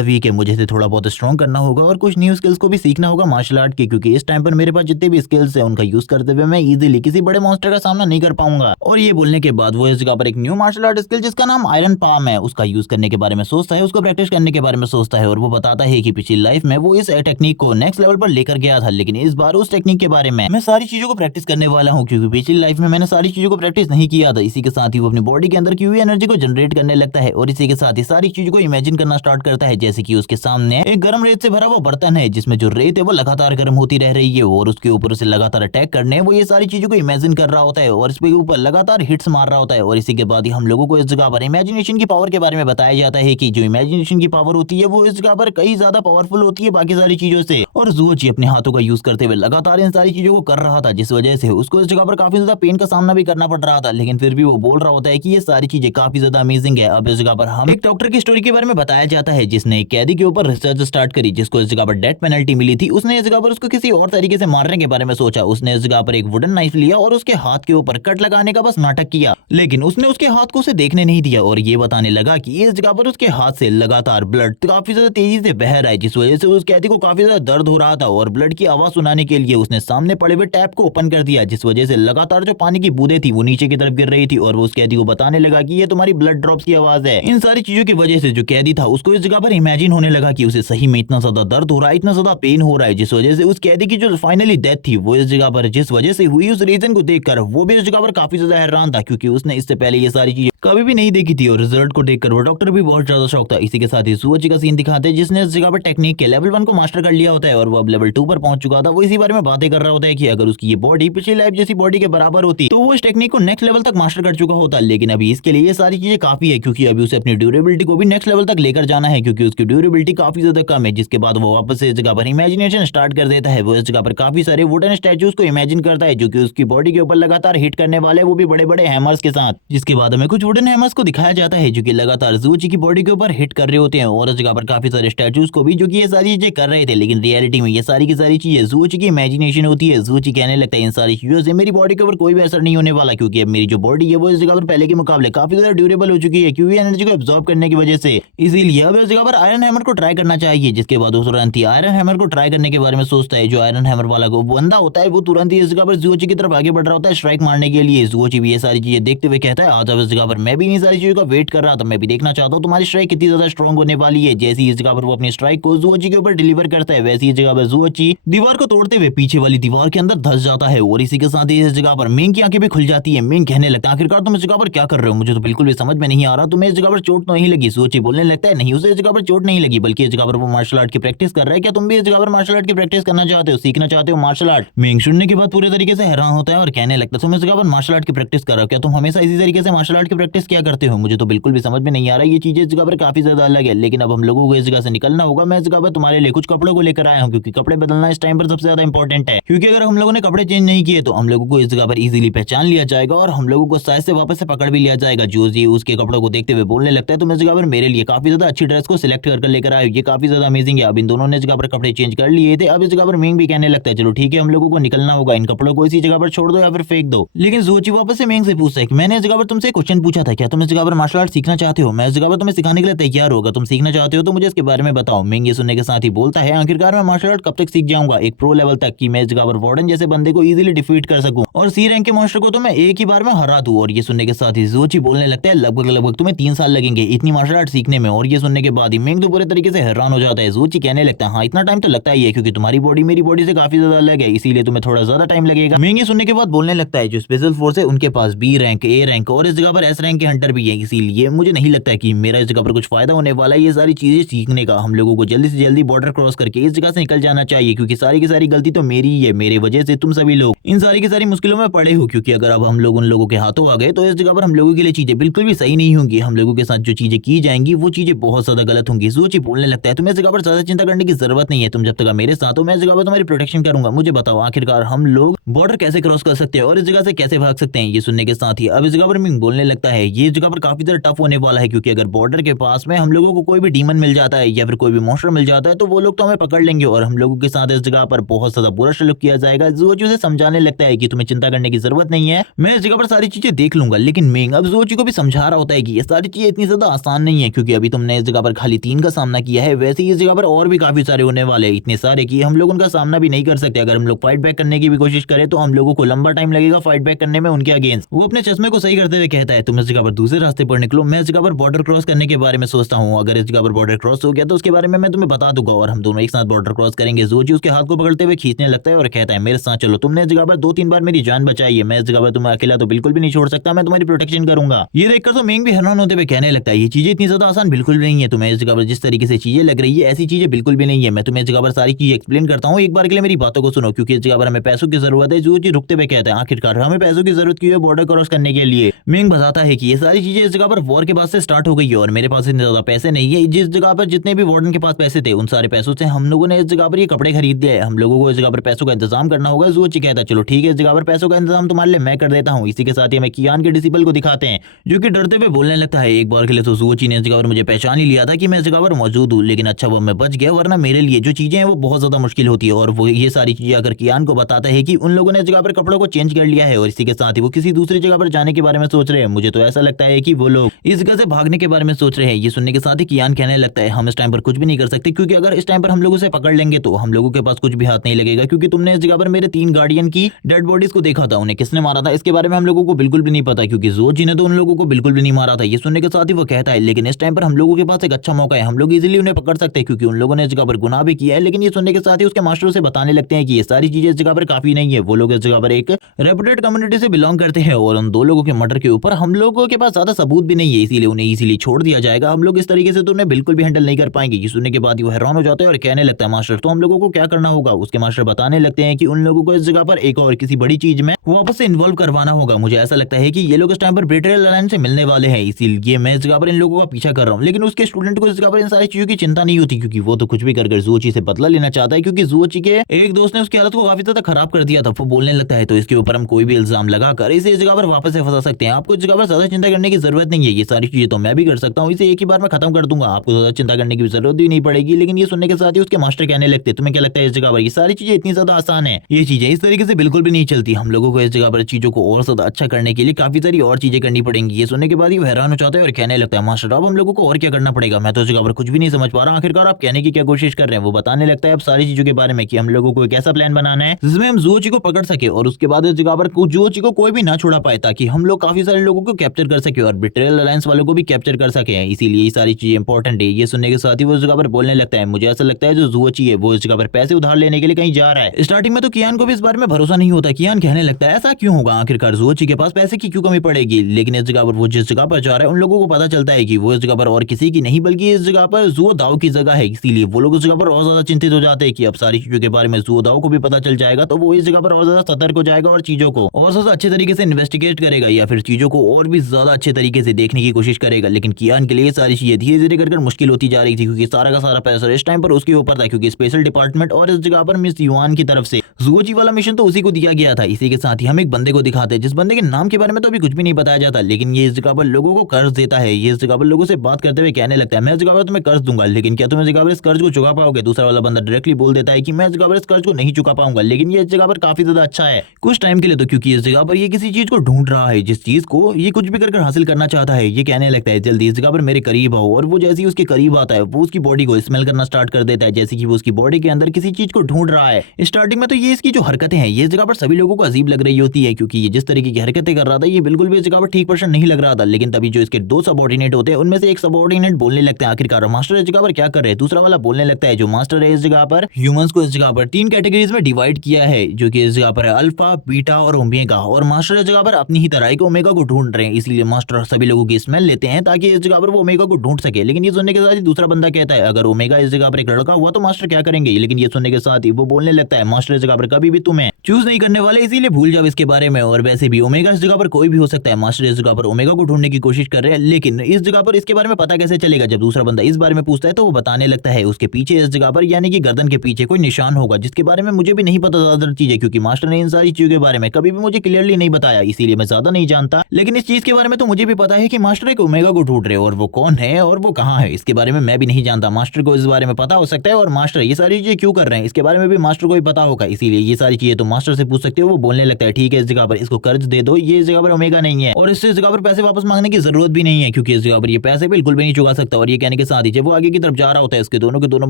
वीक है। मुझे इसे थोड़ा बहुत स्ट्रॉन्ग करना होगा और कुछ न्यू स्किल्स को भी सीखना होगा मार्शल आर्ट की, क्योंकि इस टाइम पर मेरे पास जितने भी स्किल्स है उनका यूज करते हुए मैं इजीली किसी बड़े मॉन्स्टर का सामना नहीं कर पाऊंगा। और ये बोलने के बाद वो इस जगह पर एक न्यू मार्शल आर्ट स्किल जिसका नाम आयरन पाम है उसका यूज करने के बारे में सोचता है, उसको प्रैक्टिस करने के बारे में सोचता है। और वो बताता है कि पिछली लाइफ में वो इस टेक्निक को नेक्स्ट लेवल पर लेकर गया था, लेकिन इस बार उस टेक्निक के बारे में मैं सारी चीजों को प्रैक्टिस करने वाला हूँ, क्योंकि पिछली लाइफ में मैंने सारी चीजों को प्रैक्टिस नहीं किया था। इसी के साथ ही वो अपनी बॉडी के अंदर की हुई एनर्जी को जनरेट करने लगता है और इसी के साथ ही सारी चीजों को इमेजिन करना स्टार्ट करता है, जैसे कि उसके सामने एक गर्म रेत से भरा वो बर्तन है जिसमें जो रेत है वो लगातार गर्म होती रह रही है और उसके ऊपर उसे लगातार अटैक करने वो ये सारी चीजों को इमेजिन कर रहा होता है और इसके ऊपर लगातार हिट्स मार रहा होता है। और इसी के बाद ही हम लोगों को इस जगह पर इमेजिनेशन की पावर के बारे में बताया जाता है कि जो इमेजिनेशन की पावर होती है वो इस जगह पर कई ज्यादा पावरफुल होती है बाकी सारी चीजों से। और ज़ूओची अपने हाथों का यूज करते हुए लगातार इन सारी चीजों को कर रहा था, जिस वजह से उसको इस जगह पर काफी ज्यादा पेन का सामना भी करना पड़ रहा था, लेकिन फिर भी वो बोल रहा होता है कि ये सारी चीजें काफी ज्यादा अमेजिंग है। अब इस जगह पर हम एक डॉक्टर की स्टोरी के बारे में बताया जाता है जिसने एक कैदी के ऊपर रिसर्च स्टार्ट करी, जिसको इस जगह पर डेथ पेनल्टी मिली थी। उसने इस जगह पर उसको किसी और तरीके से मारने के बारे में सोचा। उसने इस जगह पर एक वुडन नाइफ लिया और उसके हाथ के ऊपर कट लगाने का बस नाटक किया, लेकिन उसने उसके हाथ को उसे देखने नहीं दिया और ये बताने लगा कि इस जगह पर उसके हाथ से लगातार ब्लड काफी ज्यादा तेजी से बह रहा है, जिस वजह से उस कैदी को काफी ज्यादा दर्द हो रहा था। और ब्लड की आवाज सुनाने के लिए उसने सामने पड़े हुए टैप को ओपन कर दिया, जिस वजह से लगातार जो पानी की बूंदें थी वो नीचे की तरफ गिर रही थी और वो उस कैदी को बताने लगा कि ये तुम्हारी ब्लड ड्रॉप्स की आवाज है। इन सारी चीजों की वजह से जो कैदी था उसको इस जगह पर इमेजिन होने लगा कि उसे सही में इतना ज्यादा दर्द हो रहा है, इतना ज्यादा पेन हो रहा है, जिस वजह से उस कैदी की जो फाइनली डेथ थी वो इस जगह पर जिस वजह से हुई उस रीजन को देखकर वो भी इस जगह पर काफी ज्यादा हैरान था, क्योंकि उसने इससे पहले ये सारी चीजें कभी भी नहीं देखी थी। और रिजल्ट को देखकर वो डॉक्टर भी बहुत ज्यादा शौक था। इसी के साथ ही ज़ूओची का सीन दिखाते हैं जिसने इस जगह पर टेक्निक के लेवल 1 को मास्टर कर लिया होता है और वो अब लेवल 2 पर पहुंच चुका था। वो इसी बारे में बातें कर रहा होता है कि अगर उसकी ये बॉडी पिछली लाइफ जैसी बॉडी के बराबर होती तो वो इस टेक्निक को नेक्स्ट लेवल तक मास्टर कर चुका होता, लेकिन अभी इसके लिए ये सारी चीजें काफी है, क्योंकि अभी उसे अपनी ड्यूरेबिलिटी को भी नेक्स्ट लेवल तक लेकर जाना है, क्योंकि उसकी ड्यूरेबिलिटी काफी ज्यादा कम है। जिसके बाद वो वापस से इस जगह पर इमेजिनेशन स्टार्ट कर देता है। वो इस जगह पर काफी सारे वुडन स्टैचूज को इमेजिन करता है जो कि उसकी बॉडी के ऊपर लगातार हिट करने वाले, वो भी बड़े बड़े हैमर्स के साथ। जिसके बाद हमें कुछ वुडन हैमर्स को दिखाया जाता है जो कि लगातार ज़ूओची की बॉडी के ऊपर हिट कर रहे होते हैं और इस जगह पर काफी सारे स्टैचूज को भी, जो कि ये सारी चीजें कर रहे थे, लेकिन रियलिटी में ये सारी की सारी चीजें ज़ूओची की इमेजिनेशन होती है। ज़ूओची कहने लगता है इन सारी चीजों से मेरी बॉडी के ऊपर कोई भी असर नहीं होने वाला, क्योंकि अब मेरी जो बॉडी है वो इस जगह पर पहले के मुकाबले काफी ज्यादा ड्यूरेबल हो चुकी है, क्योंकि एनर्जी को एब्जॉर्ब करने की वजह से। इसीलिए अब इस जगह पर आयरन हैमर को ट्राई करना चाहिए। जिसके बाद वो तुरंत ही आयरन हैमर को ट्राई करने के बारे में सोचता है। जो आयरन हैमर वाला को बंदा होता है वो तुरंत ही इस जगह पर ज़ूओची की तरफ आगे बढ़ रहा होता है स्ट्राइक मारने के लिए। ज़ूओची भी ये सारी चीजें देखते हुए कहता है आज अब इस जगह पर मैं भी इन सारी चीजों का वेट कर रहा था, मैं भी देखना चाहता हूँ तुम्हारी स्ट्राइक कितनी ज्यादा स्ट्रॉन्ग होने वाली है। जैसे ही इस जगह पर वो अपनी स्ट्राइक को ज़ूओची के ऊपर डिलीवर करता है, वैसे ही जगह पर ज़ूओची दीवार को तोड़ते हुए पीछे वाली दीवार के अंदर धंस जाता है और इसी के साथ ही इस जगह पर मिंग की आंखें भी खुल जाती है। मिंग कहने लगता है आखिरकार तुम इस जगह पर क्या कर रहे हो, मुझे तो बिल्कुल भी समझ में नहीं आ रहा, तुम्हें इस जगह पर चोट तो नहीं लगी। ज़ूओची बोलने लगता है नहीं, उसे इस जगह पर चोट नहीं लगी, बल्कि इस जगह पर वो मार्शल आर्ट की प्रैक्टिस कर रहा है। क्या तुम भी इस जगह पर मार्शल आर्ट की प्रैक्टिस करना चाहते हो, सीखना चाहते हो मार्शल आर्ट? मिंग सुनने के बाद पूरे तरीके से हैरान होता है और कहने लगता है तुम इस जगह पर मार्शल आर्ट की प्रैक्टिस कर रहे हो, क्या तुम हमेशा इसी तरीके से मार्शल आर्ट की प्रैक्टिस क्या करते हो? मुझे तो बिल्कुल भी समझ में नहीं आ रहा, ये चीजें इस जगह पर काफी ज्यादा अलग है, लेकिन अब हम लोगों को इस जगह से निकलना होगा। मैं इस जगह पर तुम्हारे लिए कुछ कपड़ों को लेकर आया हूँ, क्योंकि कपड़े बदलना इस टाइम पर सबसे ज्यादा इंपॉर्टेंट है, क्योंकि अगर हम लोगों ने कपड़े चेंज नहीं किए तो हम लोगों को इस जगह पर इजीली पहचान लिया जाएगा और हम लोगों को शायद से वापस से पकड़ भी लिया जाएगा। जो जी उसके कपड़ों को देखते हुए बोलने लगता है तुम इस जगह पर मेरे लिए काफी ज्यादा अच्छी ड्रेस को सिलेक्ट कर लेकर आए, ये काफी ज्यादा अमेजिंग है। अब इन दोनों ने इस जगह पर कपड़े चेंज कर लिए थे। अब इस जगह पर मिंग भी कहने लगता है चलो ठीक है हम लोगों को निकलना होगा, इन कपड़ों को इसी जगह पर छोड़ दो या फिर फेंक दो। लेकिन ज़ूओची वापस से मिंग से पूछता है कि मैंने इस जगह पर तुमसे क्वेश्चन पूछा था, क्या तुम इस जगह पर मार्शल आर्ट सीखना चाहते हो? मैं इस जगह पर तुम्हें सिखाने के लिए तैयार होगा, तुम सीखना चाहते हो तो मुझे इसके बारे में बताओ। मिंग ये सुनने के साथ ही बोलता है आखिरकार मैं मार्शल आर्ट कब तक सीख जाऊंगा, एक प्रो लेवल तक, कि मैं इस जगह पर वार्डन जैसे बंदे को इजीली डिफीट कर सकूं और सी रैंक के मॉन्स्टर को तो मैं एक ही बार में हरा दूं। और ये सुनने के साथ ही ज़ूओची बोलने लगता है लगभग तुम्हें 3 साल लगेंगे इतनी मार्शल आर्ट सीखने में। और ये सुनने के बाद ही मिंग तो पूरे तरीके से हैरान हो जाता है। ज़ूओची कहने लगता है हाँ इतना टाइम तो लगता ही है, क्योंकि तुम्हारी बॉडी मेरी बॉडी से काफी ज्यादा अलग है, इसीलिए तुम्हें थोड़ा ज्यादा टाइम लगेगा। मिंग ये सुनने के बाद बोलने लगता है जो स्पेशल फोर्स है उनके पास बी रैंक, ए रैंक और इस जगह पर एस रैंक के हंटर भी है, इसीलिए मुझे नहीं लगता है कि मेरा इस जगह पर कुछ फायदा होने वाला है ये सारी चीजें सीखने का। हम लोगों को जल्दी से जल्दी बॉर्डर क्रॉस करके इस जगह से निकल जाना चाहिए, क्योंकि सारी की सारी गलती तो मेरी ही है, मेरे वजह से तुम सभी लोग इन सारी की सारी मुश्किलों में पड़े हो। क्योंकि अगर अब हम लोग उन लोगों के हाथों आ गए तो इस जगह पर हम लोगों के लिए चीजें बिल्कुल भी सही नहीं होंगी, हम लोगों के साथ जो चीजें की जाएंगी वो चीजें बहुत ज्यादा गलत होंगी। ज़ूओची बोलने लगता है तुम्हें इस जगह पर ज्यादा चिंता करने की जरूरत नहीं है, तुम जब तक मेरे साथ हो मैं इस जगह पर तुम्हारी प्रोटेक्शन करूंगा। मुझे बताओ आखिरकार हम लोग बॉर्डर कैसे क्रॉस कर सकते हैं और इस जगह से कैसे भाग सकते हैं। ये सुनने के साथ ही अब इस जगह पर मिंग बोलने लगता है ये जगह पर काफी ज्यादा टफ होने वाला है, क्योंकि अगर बॉर्डर के पास में हम लोगों को कोई भी डीमन मिल जाता है या फिर कोई भी मॉन्स्टर मिल जाता है तो वो लोग तो हमें पकड़ लेंगे और हम लोगों के साथ इस जगह पर बहुत ज्यादा बुरा सलूक किया जाएगा। जोची उसे समझाने लगता है कि तुम्हें चिंता करने की जरूरत नहीं है, मैं इस जगह पर सारी चीजें देख लूंगा। लेकिन मिंग अब जोची को भी समझा रहा होता है कि ये सारी चीजें इतनी ज्यादा आसान नहीं है, क्योंकि अभी तुमने इस जगह पर खाली 3 का सामना किया है, वैसे ही इस जगह पर और भी काफी सारे होने वाले, इतने सारे कि हम लोग उनका सामना भी नहीं कर सकते। अगर हम लोग फाइट बैक करने की भी कोशिश करें तो हम लोगों को लंबा टाइम लगेगा फाइट बैक करने में उनके अगेंस्ट। वो अपने चश्मे को सही करते हुए कहता है तुम इस जगह पर दूसरे रास्ते पर निकलो, मैं इस जगह पर बॉर्डर क्रॉस करने के बारे में सोचता हूँ, अगर इस जगह पर बॉर्डर क्रॉस हो गया तो उसके बारे में मैं तुम्हें बता दूंगा और हम दोनों एक साथ बॉर्डर क्रॉस करेंगे। जोची उसके हाथ को पकड़ते हुए खींचने लगता है और कहता है मेरे साथ चलो, तुमने इस जगह पर 2-3 बार मेरी जान बचाई है, मैं इस जगह पर तुम्हें अकेला तो बिल्कुल भी नहीं छोड़ सकता, मैं तुम्हारी प्रोटेक्शन करूंगा। ये देखकर तो मिंग भी हैरान होते हुए कहने लगता है ये चीजें इतनी ज्यादा आसान बिल्कुल नहीं है, तुम्हें इस जगह पर जिस तरीके से चीजें लग रही है ऐसी चीजें बिल्कुल भी नहीं है, मैं तुम्हें इस जगह पर सारी चीजें एक्सप्लेन करता हूँ, एक बार के लिए मेरी बातों को सुनो, क्योंकि इस जगह पर हमें पैसों की जरूरत है। जोची रुकते हुए कहता है आखिरकार हमें पैसों की जरूरत क्यों है बॉर्डर क्रॉस करने के लिए। मिंग बताता है कि ये सारी चीजें इस जगह पर वॉर के बाद से स्टार्ट हो गई है और मेरे पास इतने ज्यादा पैसे नहीं है, जिस जगह पर जितने भी वार्डन के पास पैसे थे उन सारे पैसों से हम लोगों ने इस जगह पर ये कपड़े खरीद लिए, हम लोगों को इस जगह पर पैसों का इंतजाम करना होगा। जोची कहता है चलो ठीक है, इस जगह पर पैसों का इंतजाम तुम्हारे लिए मैं कर देता हूँ। इसी के साथ ही हमें कियान के डिसिपल को दिखाते हैं जो कि डरते हुए बोलने लगता है एक बार के लिए तो जोची ने इस जगह पर मुझे पहचान ही लिया था कि मैं इस जगह पर मौजूद हूँ, लेकिन अच्छा वो मैं बच गया, वरना मेरे लिए जो चीजें हैं वो बहुत ज्यादा मुश्किल होती है। और वो ये सारी चीजें अगर कियान को बताता है कि उन लोगों ने इस जगह पर कपड़ों को चेंज कर लिया है और इसी के साथ ही वो किसी दूसरी जगह पर जाने के बारे में सोच रहे हैं, मुझे तो ऐसा लगता है कि वो लोग इस जगह से भागने के बारे में सोच रहे हैं। ये सुनने के साथ ही कियान कहने लगता है हम इस टाइम पर कुछ भी नहीं कर सकते, क्योंकि अगर इस टाइम पर हम लोग उसे पकड़ लेंगे तो हम लोगों के पास कुछ भी हाथ नहीं लगेगा, क्योंकि तुमने इस जगह पर मेरे 3 गार्डियन की डेड बॉडीज को देखा था, उन्हें किसने मारा था इसके बारे में हम लोगों को बिल्कुल भी नहीं पता, क्योंकि जोची ने तो उन लोगों को बिल्कुल भी नहीं मारा था। ये सुनने के साथ ही वो कहता है लेकिन इस टाइम पर हम लोगों के पास एक अच्छा मौका है, हम लोग इजीली उन्हें पकड़ सकते हैं, क्योंकि उन लोगों ने इस जगह पर गुनाह भी किया है। लेकिन ये सुनने के साथ ही उसके मास्टर से बताने लगते हैं कि ये सारी चीजें इस जगह पर काफी नहीं है, वो लोग इस जगह पर एक रेपुटेड कम्युनिटी से बिलोंग करते हैं और उन 2 लोगों के मर्डर के ऊपर हम लोगों के पास ज्यादा सबूत भी नहीं है, इसीलिए उन्हें इजीली छोड़ दिया जाएगा, हम लोग इस तरीके से तो उन्हें बिल्कुल भी हैंडल नहीं कर पाएंगे। ये सुनने के बाद वो हैरान हो जाता है और कहने लगता है मास्टर तो हम लोगों को क्या करना होगा। उसके मास्टर बताने लगते हैं कि उन लोगों को इस जगह पर एक और किसी बड़ी चीज में वापस से इन्वॉल्व करवाना होगा। मुझे ऐसा लगता है कि ये लोग इस टाइम पर ब्रिटेल अलायंस से मिलने वाले हैं, इसीलिए मैं इस जगह पर इन लोगों का पीछा कर रहा हूँ। लेकिन उसके स्टूडेंट को इस जगह पर इन सारी चीजों की चिंता नहीं होती, क्योंकि वो तो कुछ भी कर जोची से बदला लेना चाहता है, क्योंकि जोची के एक दोस्त ने उसकी हालत को काफी ज्यादा खराब कर दिया था। वो बोलने लगता है तो इसके ऊपर हम कोई भी इल्जाम लगाकर इसे इस जगह पर वापस से फंसा सकते हैं, आपको इस जगह पर ज्यादा चिंता करने की जरूरत नहीं है, ये सारी चीजें तो मैं भी कर सकता हूँ, इसे एक ही बार में खत्म कर दूंगा, आपको ज्यादा चिंता करने की जरूरत भी नहीं पड़ेगी। लेकिन ये सुनने के साथ ही उसके मास्टर कहने लगते तुम्हें क्या लगता है इस जगह पर ये सारी चीजें इतनी ज्यादा आसान है, ये चीजें इस तरीके से बिल्कुल भी नहीं चलती, हम लोगों को इस जगह पर चीजों को और ज्यादा अच्छा करने के लिए काफी सारी और चीजें करनी पड़ेंगी। ये सुनने के बाद ही वो हैरान हो जाता है और कहने लगता है मास्टर अब हम लोगों को और क्या करना पड़ेगा, मैं तो इस जगह पर कुछ भी नहीं समझ पा रहा, आखिरकार आप कहने की क्या कोशिश कर रहे हैं। वो बताने लगता है अब सारी चीजों के बारे में कि हम लोगों को एक ऐसा प्लान बनाना है जिसमें हम जोची को पकड़ सके और उसके बाद इस जगह पर जोची को कोई भी ना छोड़ा पाए, ताकि हम लोग काफी सारे लोगों को कैप्चर कर सके और ब्रिटेल अलायंस वालों को भी कैप्चर कर सके, इसीलिए ये सारी चीजें इंपॉर्टेंट है। ये सुनने के साथ ही वो इस जगह पर बोलने लगता है मुझे ऐसा लगता है जो जोची है वो इस जगह पर पैसे उधार लेने के लिए कहीं जा रहा है। स्टार्टिंग में तो कियान को भी इस बारे में भरोसा नहीं होता, कियान कहने लगता है ऐसा क्यों होगा, आखिरकार जोची के पास पैसे की क्यों कमी पड़ेगी। लेकिन इस जगह पर वो जिस जगह पर जा रहा है उन लोगों को पता चलता है कि वो इस जगह पर और किसी की नहीं बल्कि इस जगह पर जुओ दाओ की जगह है, इसीलिए वो लोग उस जगह पर और ज्यादा चिंतित हो जाते हैं कि अब सारी चीजों के बारे में जुओ दाओ को भी पता चल जाएगा, तो वो इस जगह पर और ज्यादा सतर्क हो जाएगा और चीजों को और ज्यादा अच्छे तरीके से इन्वेस्टिगेट करेगा या फिर चीजों को और भी ज्यादा अच्छे तरीके से देखने की कोशिश करेगा। लेकिन कियान के लिए सारी चीजें धीरे धीरे कर मुश्किल होती जा रही थी, क्योंकि सारा का सारा पैसा इस टाइम पर उसके ऊपर था, क्योंकि स्पेशल डिपार्टमेंट और इस जगह पर मिस युआन की तरफ से जोची वाला मिशन तो उसी को दिया गया था। इसी के साथ ही हम एक बंदे को दिखाते हैं जिस बंदे के नाम के बारे में तो अभी कुछ भी नहीं बताया जाता, लेकिन ये इस जगह पर लोगों को कर्ज देता है। ये इस जगह पर लोगों से बात करते हुए कहने लगता है मैं इस जगह पर तुम्हें कर्ज दूंगा, लेकिन क्या तुम इस जगह पर इस कर्ज को चुका पाओगे। दूसरा वाला बंदा डायरेक्टली बोल देता है कि मैं इस जगह पर इस कर्ज को नहीं चुका पाऊंगा, लेकिन ये इस जगह पर काफी ज्यादा अच्छा है कुछ टाइम के लिए, तो क्योंकि इस जगह पर ये किसी चीज को ढूंढ रहा है जिस चीज को ये कुछ भी कर हासिल करना चाहता है। ये कहने लगता है जल्दी इस जगह पर मेरे करीब आओ, और वो जैसे ही उसके करीब आता है वो उसकी बॉडी को स्मेल करना स्टार्ट कर देता है, जैसे कि वो उसकी बॉडी के अंदर किसी चीज को ढूंढ रहा है। स्टार्टिंग में तो ये इसकी जो हरकतें हैं ये इस जगह पर सभी लोगों को अजीब लग रही होती है, क्योंकि ये जिस तरीके की हरकतें कर रहा था ये बिल्कुल भी इस जगह पर ठीक पर्सन नहीं लग रहा था। लेकिन तभी जो इसके 2 सबऑर्डिनेट होते हैं उनमें से एक सबऑर्डिनेट बोलने लगते हैं आखिरकार मास्टर इस जगह पर क्या कर रहे हैं। दूसरा वाला बोलने लगता है जो मास्टर है इस जगह पर ह्यूमंस को इस जगह पर 3 कैटेगरीज में डिवाइड किया है, जो कि इस जगह पर है अल्फा, बीटा और ओमेगा, और मास्टर इस जगह पर अपनी ही तरह एक ओमेगा को ढूंढ रहे हैं, इसलिए मास्टर सभी लोगों की स्मेल लेते हैं ताकि इस जगह पर वो ओमेगा को ढूंढ सके। लेकिन ये सुनने के साथ ही दूसरा बंदा कहता है अगर ओमेगा इस जगह पर एक लड़का हुआ तो मास्टर क्या करेंगे। लेकिन ये सुनने के साथ ही वो बोलने लगता है मास्टर इस जगह पर कभी भी तुम्हें चूज नहीं करने वाले, इसीलिए भूल जाओ इसके बारे में, और वैसे भी ओमेगा इस जगह पर कोई भी हो सकता है। मास्टर इस जगह पर ओमेगा को ढूंढने की कोशिश कर रहे हैं, लेकिन इस जगह पर इसके बारे में पता कैसे चलेगा। जब दूसरा बंदा इस बारे में पूछता है तो वो बताने लगता है उसके पीछे इस जगह पर यानी कि गर्दन के पीछे कोई निशान होगा, जिसके बारे में मुझे भी नहीं पता ज्यादातर चीजें, क्योंकि क्योंकि मास्टर ने इन सारी चीजों के बारे में कभी भी मुझे क्लियरली नहीं बताया, इसीलिए मैं ज्यादा नहीं जानता। लेकिन इस चीज के बारे में तो मुझे भी पता है कि मास्टर एक ओमेगा को ढूंढ रहे हैं, और वो कौन है और वो कहाँ है इसके बारे में मैं भी नहीं जानता। मास्टर को इस बारे में पता हो सकता है, और मास्टर ये सारी चीजें क्यों कर रहे हैं इसके बारे में भी मास्टर को ही पता होगा, इसीलिए ये सारी चीजें तो मास्टर से पूछ सकते हो। वो बोलने लगता है ठीक है इस जगह पर इसको कर्ज दे दो, ये इस जगह पर ओमेगा नहीं है और इससे इस जगह पर पैसे वापस मांगने की जरूरत भी नहीं है, क्योंकि इस जगह पर ये पैसे बिल्कुल भी नहीं चुका सकता। और ये कहने के साथ ही जब वो आगे की तरफ जा रहा होता है, इसके दोनों के दोनों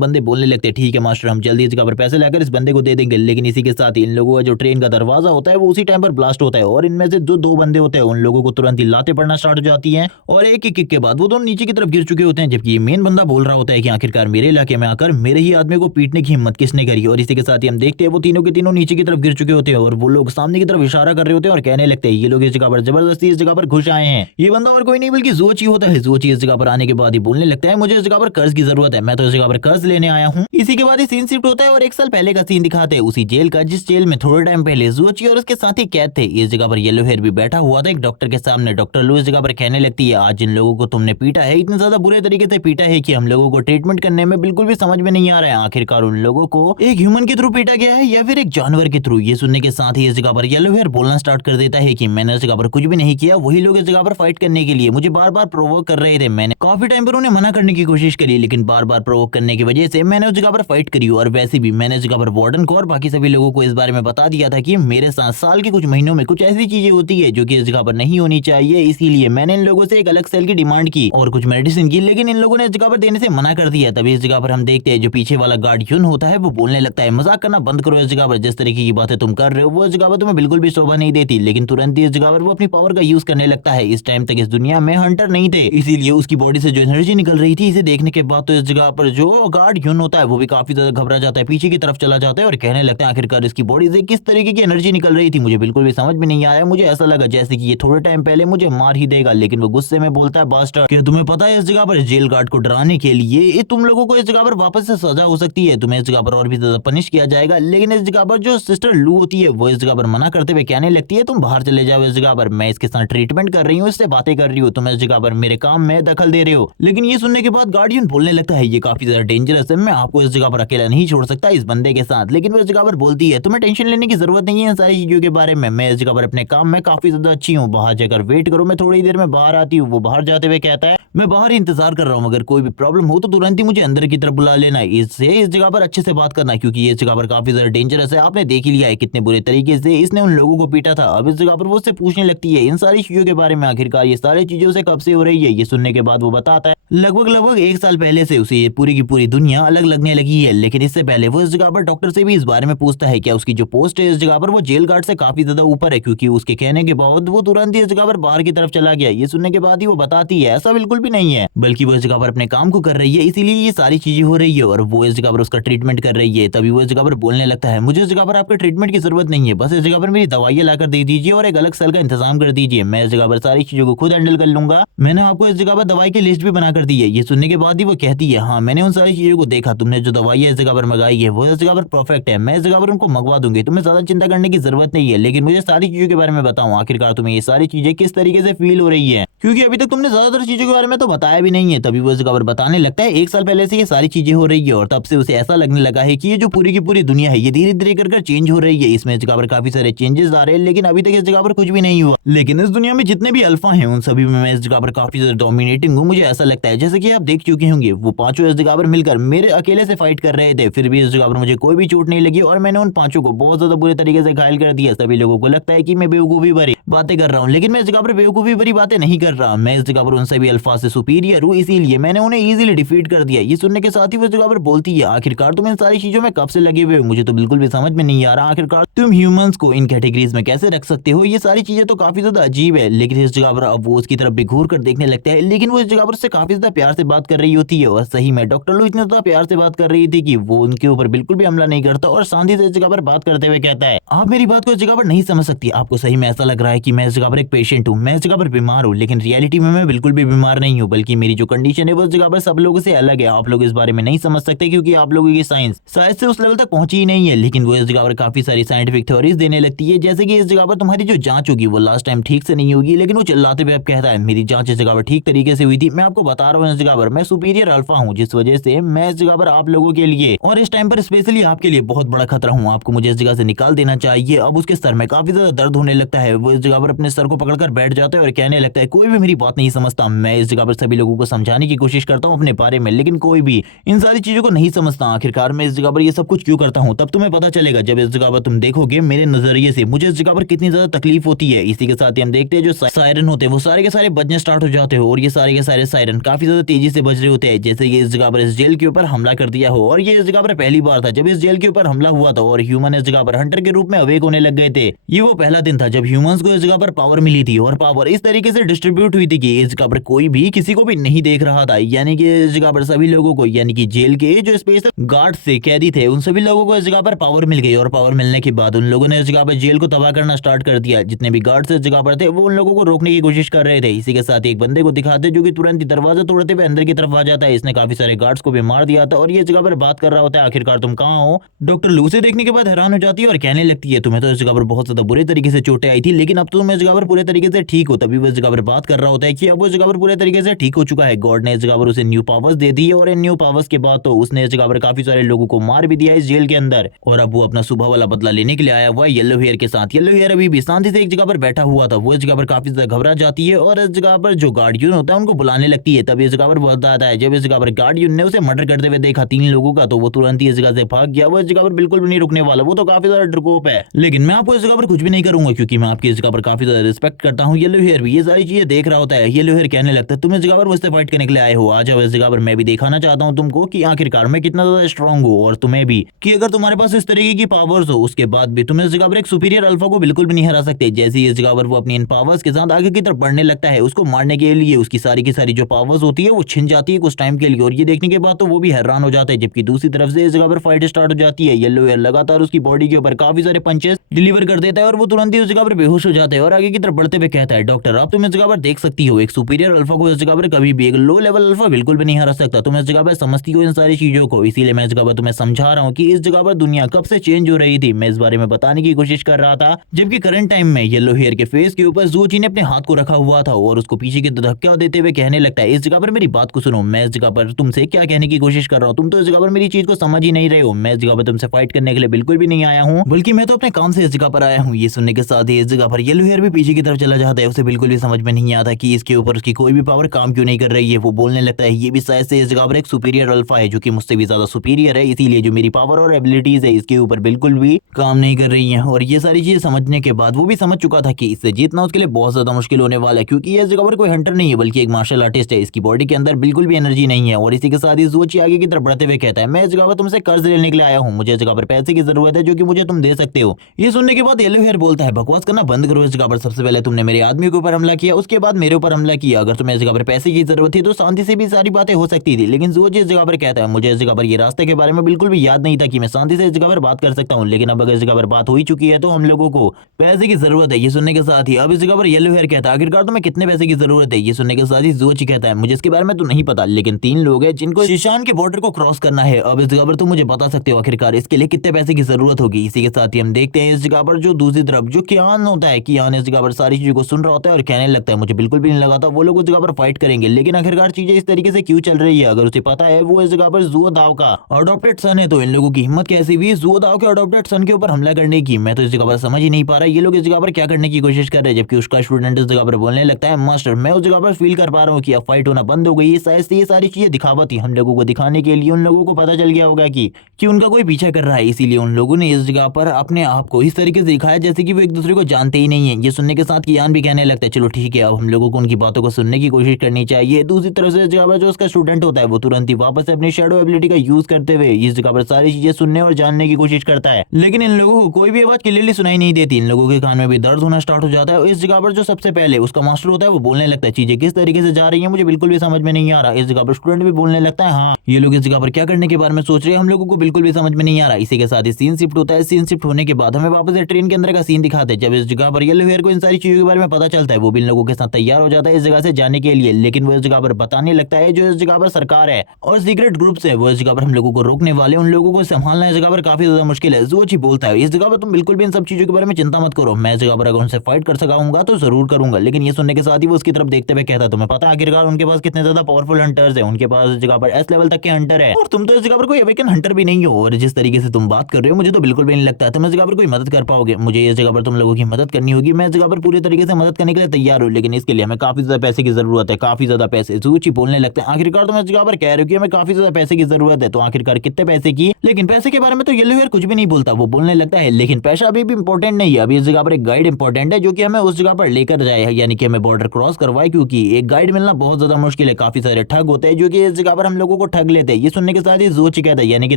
बंदे बोलने लगते हैं ठीक है मास्टर हम जल्दी इस जगह पर पैसे लाकर इस बंदे को दे देंगे। लेकिन इसी के साथ ही इन लोगों का जो ट्रेन का दरवाजा होता है वो उसी टाइम पर ब्लास्ट होता है, और इनमें से जो दो बंदे होते हैं उन लोगों को तुरंत ही लाते पड़ना स्टार्ट हो जाती है, और एक एक किक के बाद वो दोनों नीचे की तरफ गिर चुके होते हैं। जबकि ये मेन बंदा बोल रहा होता है कि आखिरकार मेरे इलाके में आकर मेरे ही आदमी को पीटने की हिम्मत किसने करी। और इसी के साथ ही हम देखते हैं वो तीनों के तीनों नीचे की तरफ गिर चुके होते हैं, और वो लोग सामने की तरफ इशारा कर रहे होते हैं और कहने लगते हैं ये लोग इस जगह पर जबरदस्ती इस जगह पर घुस आए हैं। ये बंदा और कोई नहीं बल्कि जोची होता है। जोची इस जगह पर आने के बाद ही बोलने लगता है मुझे इस जगह पर कर्ज की जरूरत है, मैं तो इस जगह पर कर्ज लेने आया हूँ। इसी के बाद सीन शिफ्ट होता है और एक साल पहले का सीन दिखाते हैं उसी जेल का, जिस जेल में थोड़े टाइम पहले जोची और उसके साथी कैद थे। इस जगह पर येलो हेयर भी बैठा हुआ था एक डॉक्टर के सामने। डॉक्टर लू इस जगह पर कहने लगती है आज जिन लोगों को तुमने पीटा है इतने ज्यादा बुरे तरीके से पीटा है कि हम लोगों को ट्रीटमेंट करने में बिल्कुल भी समझ में नहीं आ रहा है, आखिरकार उन लोगों को एक ह्यूमन के थ्रू पीटा गया है या फिर एक जानवर के थ्रू। ये सुनने के साथ ही इस जगह पर येलो हेयर बोलना स्टार्ट कर देता है कि मैंने इस जगह पर कुछ भी नहीं किया, वही लोग इस जगह पर फाइट करने के लिए मुझे बार बार प्रोवोक कर रहे थे। मैंने काफी टाइम पर उन्हें मना करने की कोशिश करी, लेकिन बार बार प्रोवोक करने की वजह से मैंने उस जगह पर फाइट करी। और वैसे भी मैंने इस जगह पर वार्डन को और बाकी सभी लोगों को इस बारे में बता दिया था कि मेरे साथ साल के कुछ महीनों में कुछ ऐसी चीजें होती है जो कि इस जगह पर नहीं होनी चाहिए, इसीलिए मैंने इन लोगों से एक अलग सेल की डिमांड की और कुछ मेडिसिन की, लेकिन इन लोगों ने इस जगह पर देने से मना कर दिया। तभी इस जगह पर हम देखते हैं जो पीछे वाला गार्ड यून होता है वो बोलने लगता है मजाक करना बंद करो, इस जगह पर जिस तरीके की बातें तुम कर रहे हो वो इस जगह पर तुम्हें बिल्कुल भी शोभा नहीं देती। लेकिन तुरंत ही इस जगह पर वो अपनी पावर का यूज करने लगता है। इस टाइम तक इस दुनिया में हंटर नहीं थे, इसीलिए उसकी बॉडी से जो एनर्जी निकल रही थी इसे देखने के बाद तो इस जगह पर जो गार्ड यून होता है वो भी काफी ज्यादा घबरा जाता है, पीछे की तरफ चला जाता है और कहने लगता है आखिरकार इसकी बॉडी से किस तरीके की एनर्जी निकल रही थी मुझे बिल्कुल भी समझ में नहीं आया। मुझे ऐसा लगा जैसे कि ये थोड़े टाइम पहले मुझे मार ही देगा, लेकिन वो गुस्से में बोलता है बास्टर्ड कि तुम्हें पता है इस जगह पर जेल गार्ड को डराने के लिए तुम लोगों को इस जगह पर वापस से सजा हो सकती है, तुम्हें इस जगह पर और भी ज्यादा पनिश किया जाएगा। लेकिन इस जगह पर जो सिस्टर लू होती है वो इस जगह पर मना करते हुए कहने लगती है तुम बाहर चले जाओ, इस जगह पर मैं इसके साथ ट्रीटमेंट कर रही हूँ, इससे बातें कर रही हूँ, तुम इस जगह पर मेरे काम में दखल दे रहे हो। लेकिन ये सुनने के बाद गार्डियन बोलने लगता है ये काफी ज्यादा डेंजरस है, मैं आपको इस जगह पर अकेला नहीं छोड़ सकता इस बंदे के साथ। लेकिन वो इस जगह पर बोलती है तुम्हें टेंशन लेने की जरूरत नहीं है इन सारी चीजों के बारे में, मैं इस जगह पर अपने काम में काफी ज्यादा अच्छी हूँ, बाहर जाकर वेट करो, मैं थोड़ी देर में बाहर आती हूँ। वो बाहर जाते हुए कहता है मैं बाहर ही इंतजार कर रहा हूँ, अगर कोई भी प्रॉब्लम हो तो तुरंत ही मुझे अंदर की तरफ बुला लेना, इससे इस जगह पर अच्छे से बात करना, क्योंकि ये इस जगह पर काफी ज्यादा डेंजरस है, आपने देख ही लिया है कितने बुरे तरीके से इसने उन लोगों को पीटा था। अब इस जगह पर वो उससे पूछने लगती है इन सारी चीजों के बारे में, आखिरकार ये सारी चीजें उसे कब से हो रही है। ये सुनने के बाद वो बताता है लगभग 1 साल पहले से उसे ये पूरी की पूरी दुनिया अलग लगने लगी है। लेकिन इससे पहले वो इस जगह पर डॉक्टर से भी इस बारे में पूछता है क्या उसकी जो पोस्ट है इस जगह पर वो जेल गार्ड से काफी ज्यादा ऊपर है, क्योंकि उसके कहने के बाद वो तुरंत ही इस जगह पर बाहर की तरफ चला गया। ये सुनने के बाद ही वो बताती है ऐसा बिल्कुल भी नहीं है, बल्कि वो इस जगह पर अपने काम को कर रही है, इसीलिए ये सारी चीजें हो रही है और वो इस जगह पर उसका ट्रीटमेंट कर रही है। तभी वो इस जगह पर बोलने लगता है मुझे इस जगह पर आपके ट्रीटमेंट की जरूरत नहीं है, बस इस जगह पर मेरी दवाइयां लाकर दे दीजिए और एक अलग सेल का इंतजाम कर दीजिए, मैं इस जगह पर सारी चीजों को खुद हैंडल कर लूंगा, मैंने आपको इस जगह पर दवाई की लिस्ट भी बना कर दी है। ये सुनने के बाद ही वो कहती है हाँ मैंने उन सारी चीजों को देखा, तुमने जो दवाइयां इस जगह पर मंगाई है वो इस जगह पर परफेक्ट है, मैं इस जगह पर उनको मंगवा दूंगी, तुम्हें ज्यादा चिंता करने की जरूरत नहीं है। लेकिन मुझे सारी चीजों के बारे में बताओ आखिरकार तुम्हें ये सारी चीजें किस तरीके से फील हो रही है, क्योंकि अभी तक तुमने ज्यादातर चीजों के बारे में तो बताया भी नहीं है। तभी वो इस जगह पर बताने लगता है 1 साल पहले से ये सारी चीजें हो रही है और तब से उसे ऐसा लगने लगा है कि ये जो पूरी की पूरी दुनिया है ये धीरे धीरे कर चेंज हो रही है, इसमें इस जगह पर काफी सारे चेंजेस आ रहे हैं, लेकिन अभी तक इस जगह पर कुछ भी नहीं हुआ। लेकिन इस दुनिया में जितने भी अल्फा हैं उन सभी में मैं इस जगह पर काफी ज्यादा डोमिनेटिंग हूँ। मुझे ऐसा लगता है जैसे कि आप देख चुके होंगे वो पांचों इस जगह पर मिलकर मेरे अकेले से फाइट कर रहे थे, फिर भी इस जगह पर मुझे कोई भी चोट नहीं लगी और मैंने उन पांचों को बहुत ज्यादा बुरे तरीके से घायल कर दिया। सभी लोगों को लगता है कि मैं बेवकूफी भरी बातें कर रहा हूँ, लेकिन मैं इस जगह पर बेवकूफी भरी बातें नहीं कर रहा, मैं इस जगह पर उन सभी अल्फा से सुपीरियर हूँ, इसीलिए मैंने उन्हें इजीली डिफीट कर दिया। ये सुनने के साथ ही वो इस जगह पर बोलती है आखिरकार तुम इन सारी चीजों में कब से लगे हुए हो, मुझे तो बिल्कुल भी समझ में नहीं आ रहा आखिरकार तुम ह्यूमंस को इन कैटेगरीज में कैसे रख सकते हो, ये सारी चीजें तो काफी ज्यादा अजीब है। लेकिन इस जगह पर अब वो उसकी तरफ भी घूर कर देखने लगता है, लेकिन वो इस जगह पर उससे काफी ज्यादा प्यार से बात कर रही होती है और सही में डॉक्टर लू इतना ज्यादा प्यार से बात कर रही थी कि वो उनके ऊपर बिल्कुल भी हमला नहीं करता और शांति से इस जगह पर बात करते हुए कहता है आप मेरी बात को इस जगह पर नहीं समझ सकती, आपको सही में ऐसा लग रहा है कि मैं इस जगह पर एक पेशेंट हूँ, मैं इस जगह पर बीमार हूँ, लेकिन रियलिटी में मैं बिल्कुल भी बीमार नहीं हूँ, बल्कि मेरी जो कंडीशन है वो इस जगह पर सब लोगों से अलग है। आप लोग इस बारे में नहीं समझ सकते क्योंकि आप लोगों की साइंस शायद से उस लेवल तक पहुंची ही नहीं है। लेकिन वो इस जगह पर काफी सारी साइंटिफिक थ्योरीज देने लगती है, जैसे कि इस जगह पर तुम्हारी जो जांच होगी वो लास्ट टाइम ठीक से नहीं होगी। लेकिन वो चिल्लाते हुए अब कहता है मेरी जांच इस जगह पर ठीक तरीके से हुई थी, मैं आपको बता रहा हूँ इस जगह पर मैं सुपीरियर अल्फा हूँ, जिस वजह से मैं इस जगह पर आप लोगों के लिए और इस टाइम पर स्पेशली आपके लिए बहुत बड़ा खतरा हूँ, आपको मुझे इस जगह से निकाल देना चाहिए। अब उसके सर में काफी ज्यादा दर्द होने लगता है। वो इस जगह पर अपने सर को पकड़कर बैठ जाता है और कहने लगता है कोई भी मेरी बात नहीं समझता। मैं इस जगह पर सभी लोगों को समझाने की कोशिश करता हूँ अपने बारे में, लेकिन कोई भी इन सारी चीजों को नहीं समझता। आखिरकार मैं इस जगह पर ये सब कुछ क्यों करता हूँ तब तुम्हें पता चलेगा जब इस जगह पर तुम देखोगे मेरे नजरिए से मुझे इस जगह पर कितनी ज्यादा तकलीफ होती है। इसी के साथ ही हम देखते हैं जो सायरन होते हैं वो सारे के सारे बजने स्टार्ट हो जाते हो और ये सारे के सारे सायरन काफी ज्यादा तेजी से बज रहे होते हैं, जैसे ये इस जगह पर इस जेल के ऊपर हमला कर दिया हो। और ये इस जगह पर पहली बार था जब इस जेल के ऊपर हमला हुआ था और ह्यूमन इस जगह पर हंटर के रूप में अवेक होने लग गए थे। ये वो पहला दिन था जब ह्यूमंस को इस जगह पर पावर मिली थी और पावर इस तरीके से डिस्ट्रीब्यूट हुई थी कि इस जगह पर कोई भी किसी को भी नहीं देख रहा था। यानी कि इस जगह पर सभी लोगों को, यानी कि जेल के जो स्पेशल गार्ड से कैदी थे उन सभी लोगों को इस जगह पर पावर मिल गई। और पावर मिलने के बाद उन लोगों ने इस जगह पर जेल को तबाह करना स्टार्ट कर दिया। जितने भी गार्ड्स इस जगह पर थे वो उन लोगों को रोकने की कोशिश कर रहे थे। इसी के साथ एक बंदे को दिखाते जो कि तुरंत ही दरवाजा तोड़ते हुए अंदर की तरफ आ जाता है। इसने काफी सारे गार्ड्स को भी मार दिया था और ये जगह पर बात कर रहा होता है आखिरकार तुम कहाँ हो। डॉक्टर लू से देखने के बाद हैरान हो जाती है और कहने लगती है तुम्हें तो इस जगह पर बहुत ज्यादा बुरे तरीके से चोटें आई थी, लेकिन अब तो तुम इस जगह पर पूरे तरीके से ठीक हो। तभी वो इस जगह पर बात कर रहा होता है कि अब वो इस जगह पर पूरे तरीके से ठीक हो चुका है। गॉड ने इस जगह पर उसे न्यू पावर्स दे दी है और इन न्यू पावर्स के बाद तो उसने इस जगह पर काफी सारे लोगों को मार भी दिया इस जेल के अंदर। और अब वो अपना सुबह वाला बदला लेने के लिए आया हुआ है येलो हेयर के साथ। येलो हेयर अभी भी शांति से एक जगह पर बैठा हुआ था। वो इस जगह पर काफी ज्यादा घबरा जाती है और इस जगह पर जो गार्डियन होता है उनको बुलाने लगती है। तब इस जगह पर बहुत आता है जब इस जगह पर गार्डियन ने उसे मर्डर करते हुए देखा 3 लोगों का, तो वो तुरंत ही इस जगह से भाग गया। वो इस जगह पर बिल्कुल भी नहीं रुकने वाला, वो तो काफी ज्यादा डरपोक है। लेकिन मैं आपको इस जगह पर कुछ भी नहीं करूंगा क्योंकि मैं आपकी इस जगह पर काफी ज्यादा रिस्पेक्ट करता हूँ। येलो हेयर भी ये सारी चीजें देख रहा होता है। येलो हेयर कहने लगता है तुम इस जगह पर मुझसे फाइट करने के लिए आए हो, आ जाओ इस जगह पर, मैं भी दिखाना चाहता हूँ तुमको कि आखिरकार मैं कितना ज्यादा स्ट्रांग हूँ। और तुम्हें भी कि अगर तुम्हारे पास इस तरीके की पावर्स हो उसके बाद भी तुम इस जगह पर एक सुपीरियर अल्फा को बिल्कुल भी नहीं हरा सकते। जैसे इस जगह पर वो अपनी इन पावर्स के साथ आगे की तरफ बढ़ने लगता है, उसको मारने के लिए उसकी सारी की सारी जो पावर्स होती है वो छिन जाती है कुछ टाइम के लिए। और ये देखने के बाद तो वो भी हैरान हो जाता है। जबकि दूसरी तरफ से इस जगह पर फाइट स्टार्ट हो जाती है। येलो हेयर लगातार उसकी बॉडी के ऊपर काफी सारे पंचेस डिलीवर कर देता है और वो तुरंत ही उस जगह पर बेहोश हो जाता है और आगे की तरफ बढ़ते हुए कहता है डॉक्टर अब तुम इस जगह पर देख सकती हो एक सुपीरियर अल्फा को इस जगह पर कभी भी एक लो लेवल अल्फा बिल्कुल भी नहीं हरा सकता। तुम इस जगह पर समझती हो इन सारी चीजों को, इसीलिए मैं इस जगह पर तुम्हें समझा रहा हूँ कि इस जगह पर दुनिया कब से चेंज हो रही थी। मैं इस बारे में बताने की कोशिश कर रहा था। जबकि करंट टाइम में येलो हेयर के फेस के ऊपर ज़ुओची ने अपने हाथ को रखा हुआ था और उसको पीछे की धक्का देते हुए कहने लगता है इस जगह पर मेरी बात को सुनो, मैं इस जगह पर तुमसे क्या कहने की कोशिश कर रहा हूँ, तुम तो इस जगह पर मेरी चीज को समझ ही नहीं रहे हो। मैं इस जगह पर तुमसे फाइट करने के लिए बिल्कुल भी नहीं आया हूँ, बल्कि मैं तो अपने काम से इस जगह पर आया हूँ। ये सुनने के साथ ही इस जगह पर येलो हेयर भी पीछे की तरफ चला जाता है। उसे बिल्कुल भी समझ में नहीं आता कि इसके ऊपर उसकी कोई भी पावर काम क्यों नहीं कर रही है। वो बोलने लगता है ये भी शायद से इस जगह पर एक सुपीरियर अल्फा है जो कि मुझसे भी ज्यादा सुपीरियर है, इसीलिए जो मेरी पावर और एबिलिटीज है इसके ऊपर बिल्कुल भी काम नहीं कर रही है। और ये सारी चीजें समझने के बाद वो भी समझ चुका था कि इससे जीतना उसके लिए बहुत ज्यादा मुश्किल होने वाला है, क्योंकि ये इस जगह पर कोई हंटर नहीं है बल्कि एक मार्शल आर्टिस्ट है। इसकी बॉडी के अंदर बिल्कुल भी एनर्जी नहीं है। और इसी के साथ ही ज़ुओची आगे की तरफ बढ़ते हुए कहता है मैं इस जगह पर तुमसे कर्ज लेने के लिए आया हूँ, मुझे इस जगह पर पैसे की जरूरत है जो कि मुझे तुम दे सकते हो। ये सुनने के बाद येलो हेयर बोलता है बकवास करना बंद करो, इस जगह पर सबसे पहले तुमने मेरे आदमी के ऊपर हमला किया, उसके बाद मेरे ऊपर हमला किया। अगर तुम्हें इस जगह पर पैसे की जरूरत थी तो शांति से भी सारी बातें हो सकती थी। लेकिन ज़ुओची इस जगह पर कहता है मुझे इस जगह पर ये रास्ते के बारे में बिल्कुल भी याद नहीं था कि मैं शांति से इस जगह पर बात कर सकता हूँ। लेकिन अब अगर इस जगह पर बात हो ही चुकी है तो हम लोगों को पैसे की जरूरत है। ये सुनने के साथ ही अब इस जगह पर येलो हेयर कहता है आखिरकार तुम्हें कितने पैसे की जरूरत है। ये सुनने के साथ ही ज़ुओची कहता है मुझे इसके बारे में तो नहीं पता, लेकिन 3 लोग हैं जिनको शीशान के बॉर्डर को क्रॉस करना है। अब इस जगह पर तुम मुझे बता सकते हो आखिरकार इसके लिए कितने पैसे की जरूरत होगी। इसी के साथ ही हम देखते हैं इस जगह पर जो दूसरी तरफ जो कियान होता है, कियान इस जगह पर सारी चीजों को सुन रहा होता है और कहने लगता है मुझे बिल्कुल भी नहीं लगा था वो लोग उस जगह पर फाइट करेंगे, लेकिन आखिरकार चीजें इस तरीके से क्यों चल रही है। अगर उसे पता है वो इस जगह पर ज़ुओ दाव का अडॉप्टेड सन है तो इन लोगों की हिम्मत कैसी हुई ज़ुओ दाव के अडॉप्टेड सन के ऊपर हमला करने की। मैं तो इस जगह पर समझ ही नहीं पा रहा ये लोग इस जगह पर क्या करने की कोशिश कर रहे हैं। जबकि उसका स्टूडेंट इस जगह पर बोलने लगता है मास्टर मैं उस जगह पर फील कर पा रहा हूँ कि अब फाइट होना बंद हो गई है, शायद से ये सारी चीजें दिखावा थी हम लोगों को दिखाने के लिए। उन लोगों को पता चल गया होगा कि उनका कोई पीछा कर रहा है, इसीलिए उन लोगों ने इस जगह पर अपने आप को इस तरीके से दिखाया जैसे कि वो एक दूसरे को जानते ही नहीं है। ये सुनने के साथ कियान भी कहने लगता है चलो ठीक है अब हम लोगों को उनकी बातों को सुनने की कोशिश करनी चाहिए। दूसरी तरफ से इस जगह पर जो उसका स्टूडेंट होता है वो तुरंत ही वापस से अपनी शैडो एबिलिटी का यूज करते हुए इस जगह पर सारी चीजें सुनने और जानने की कोशिश करता है, लेकिन इन लोगों को कोई भी आवाज क्लियरली सुनाई नहीं देती। इन लोगों के कान में भी दर्द होना स्टार्ट हो जाता है। इस जगह पर जो सबसे पहले उसका मास्टर होता है वो बोलने लगता है चीजें किस तरीके से जा रही है मुझे बिल्कुल भी समझ में नहीं आ रहा। इस जगह पर स्टूडेंट भी बोलने लगता है हाँ ये लोग इस जगह पर क्या करने के बारे में सोच रहे हैं हम लोगों को बिल्कुल भी समझ में नहीं आ रहा। इसी के साथ ही सीन शिफ्ट होता है। सीन शिफ्ट होने के बाद हमें वापस ट्रेन के अंदर का सीन दिखाते हैं। जब इस जगह पर येलो हेयर को इन सारी चीजों के बारे में पता चलता है वो भी इन लोगों के साथ तैयार हो जाता है इस जगह से जाने के लिए, लेकिन वो इस जगह पर बताने लगता है जो इस जगह पर सरकार है और सीक्रेट ग्रुप है वो इस जगह पर हम लोगों को रोकने वाले, उन लोगों को संभालना इस जगह पर काफी ज्यादा मुश्किल है। ज़ुओची बोलता है इस जगह पर तुम बिल्कुल भी इन सब चीजों के बारे में चिंता मत करो, मैं इस जगह पर अगर उनसे फाइट कर सकाऊंगा तो जरूर करूंगा। लेकिन ये सुनने के साथ ही वो उसकी तरफ देखते हुए कहता है तुम्हें पता आखिरकार उनके पास कितने ज्यादा पावरफुल हंटर्स है, उनके पास इस जगह पर एस लेवल तक के हंटर है और तुम तो इस जगह पर कोई अवेकन हंटर भी नहीं हो। और जिस तरीके से तुम बात कर रहे हो मुझे तो बिल्कुल बिल्कुल भी नहीं लगता तुम इस जगह पर कोई मदद कर पाओगे। मुझे इस जगह पर तुम लोगों की मदद करनी होगी। मैं इस जगह पर पूरी तरीके से मदद करने के लिए तैयार हूँ, लेकिन इसके लिए हमें काफी ज्यादा पैसे की जरूरत है, काफी ज्यादा पैसे। ज़ूची बोलने लगते हैं, आखिरकार तुम इस जगह पर कह रहे हो कि हमें काफी ज्यादा पैसे की जरूरत है, तो आखिरकार कितने पैसे की? लेकिन पैसे के बारे में तो येलो हेयर कुछ भी नहीं बोलता। वो बोलने लगता है लेकिन पैसा अभी भी इंपॉर्टेंट नहीं है, अभी इस जगह पर एक गाइड इंपॉर्टेंट है जो कि हमें उस जगह पर लेकर जाए, यानी कि हमें बॉर्डर क्रॉस करवाए, क्योंकि एक गाइड मिलना बहुत ज्यादा मुश्किल है। काफी सारे ठग होते हैं जो कि इस जगह पर हम लोगों को ठग लेते हैं। ये सुनने के साथ ही ज़ूची कहता है यानी कि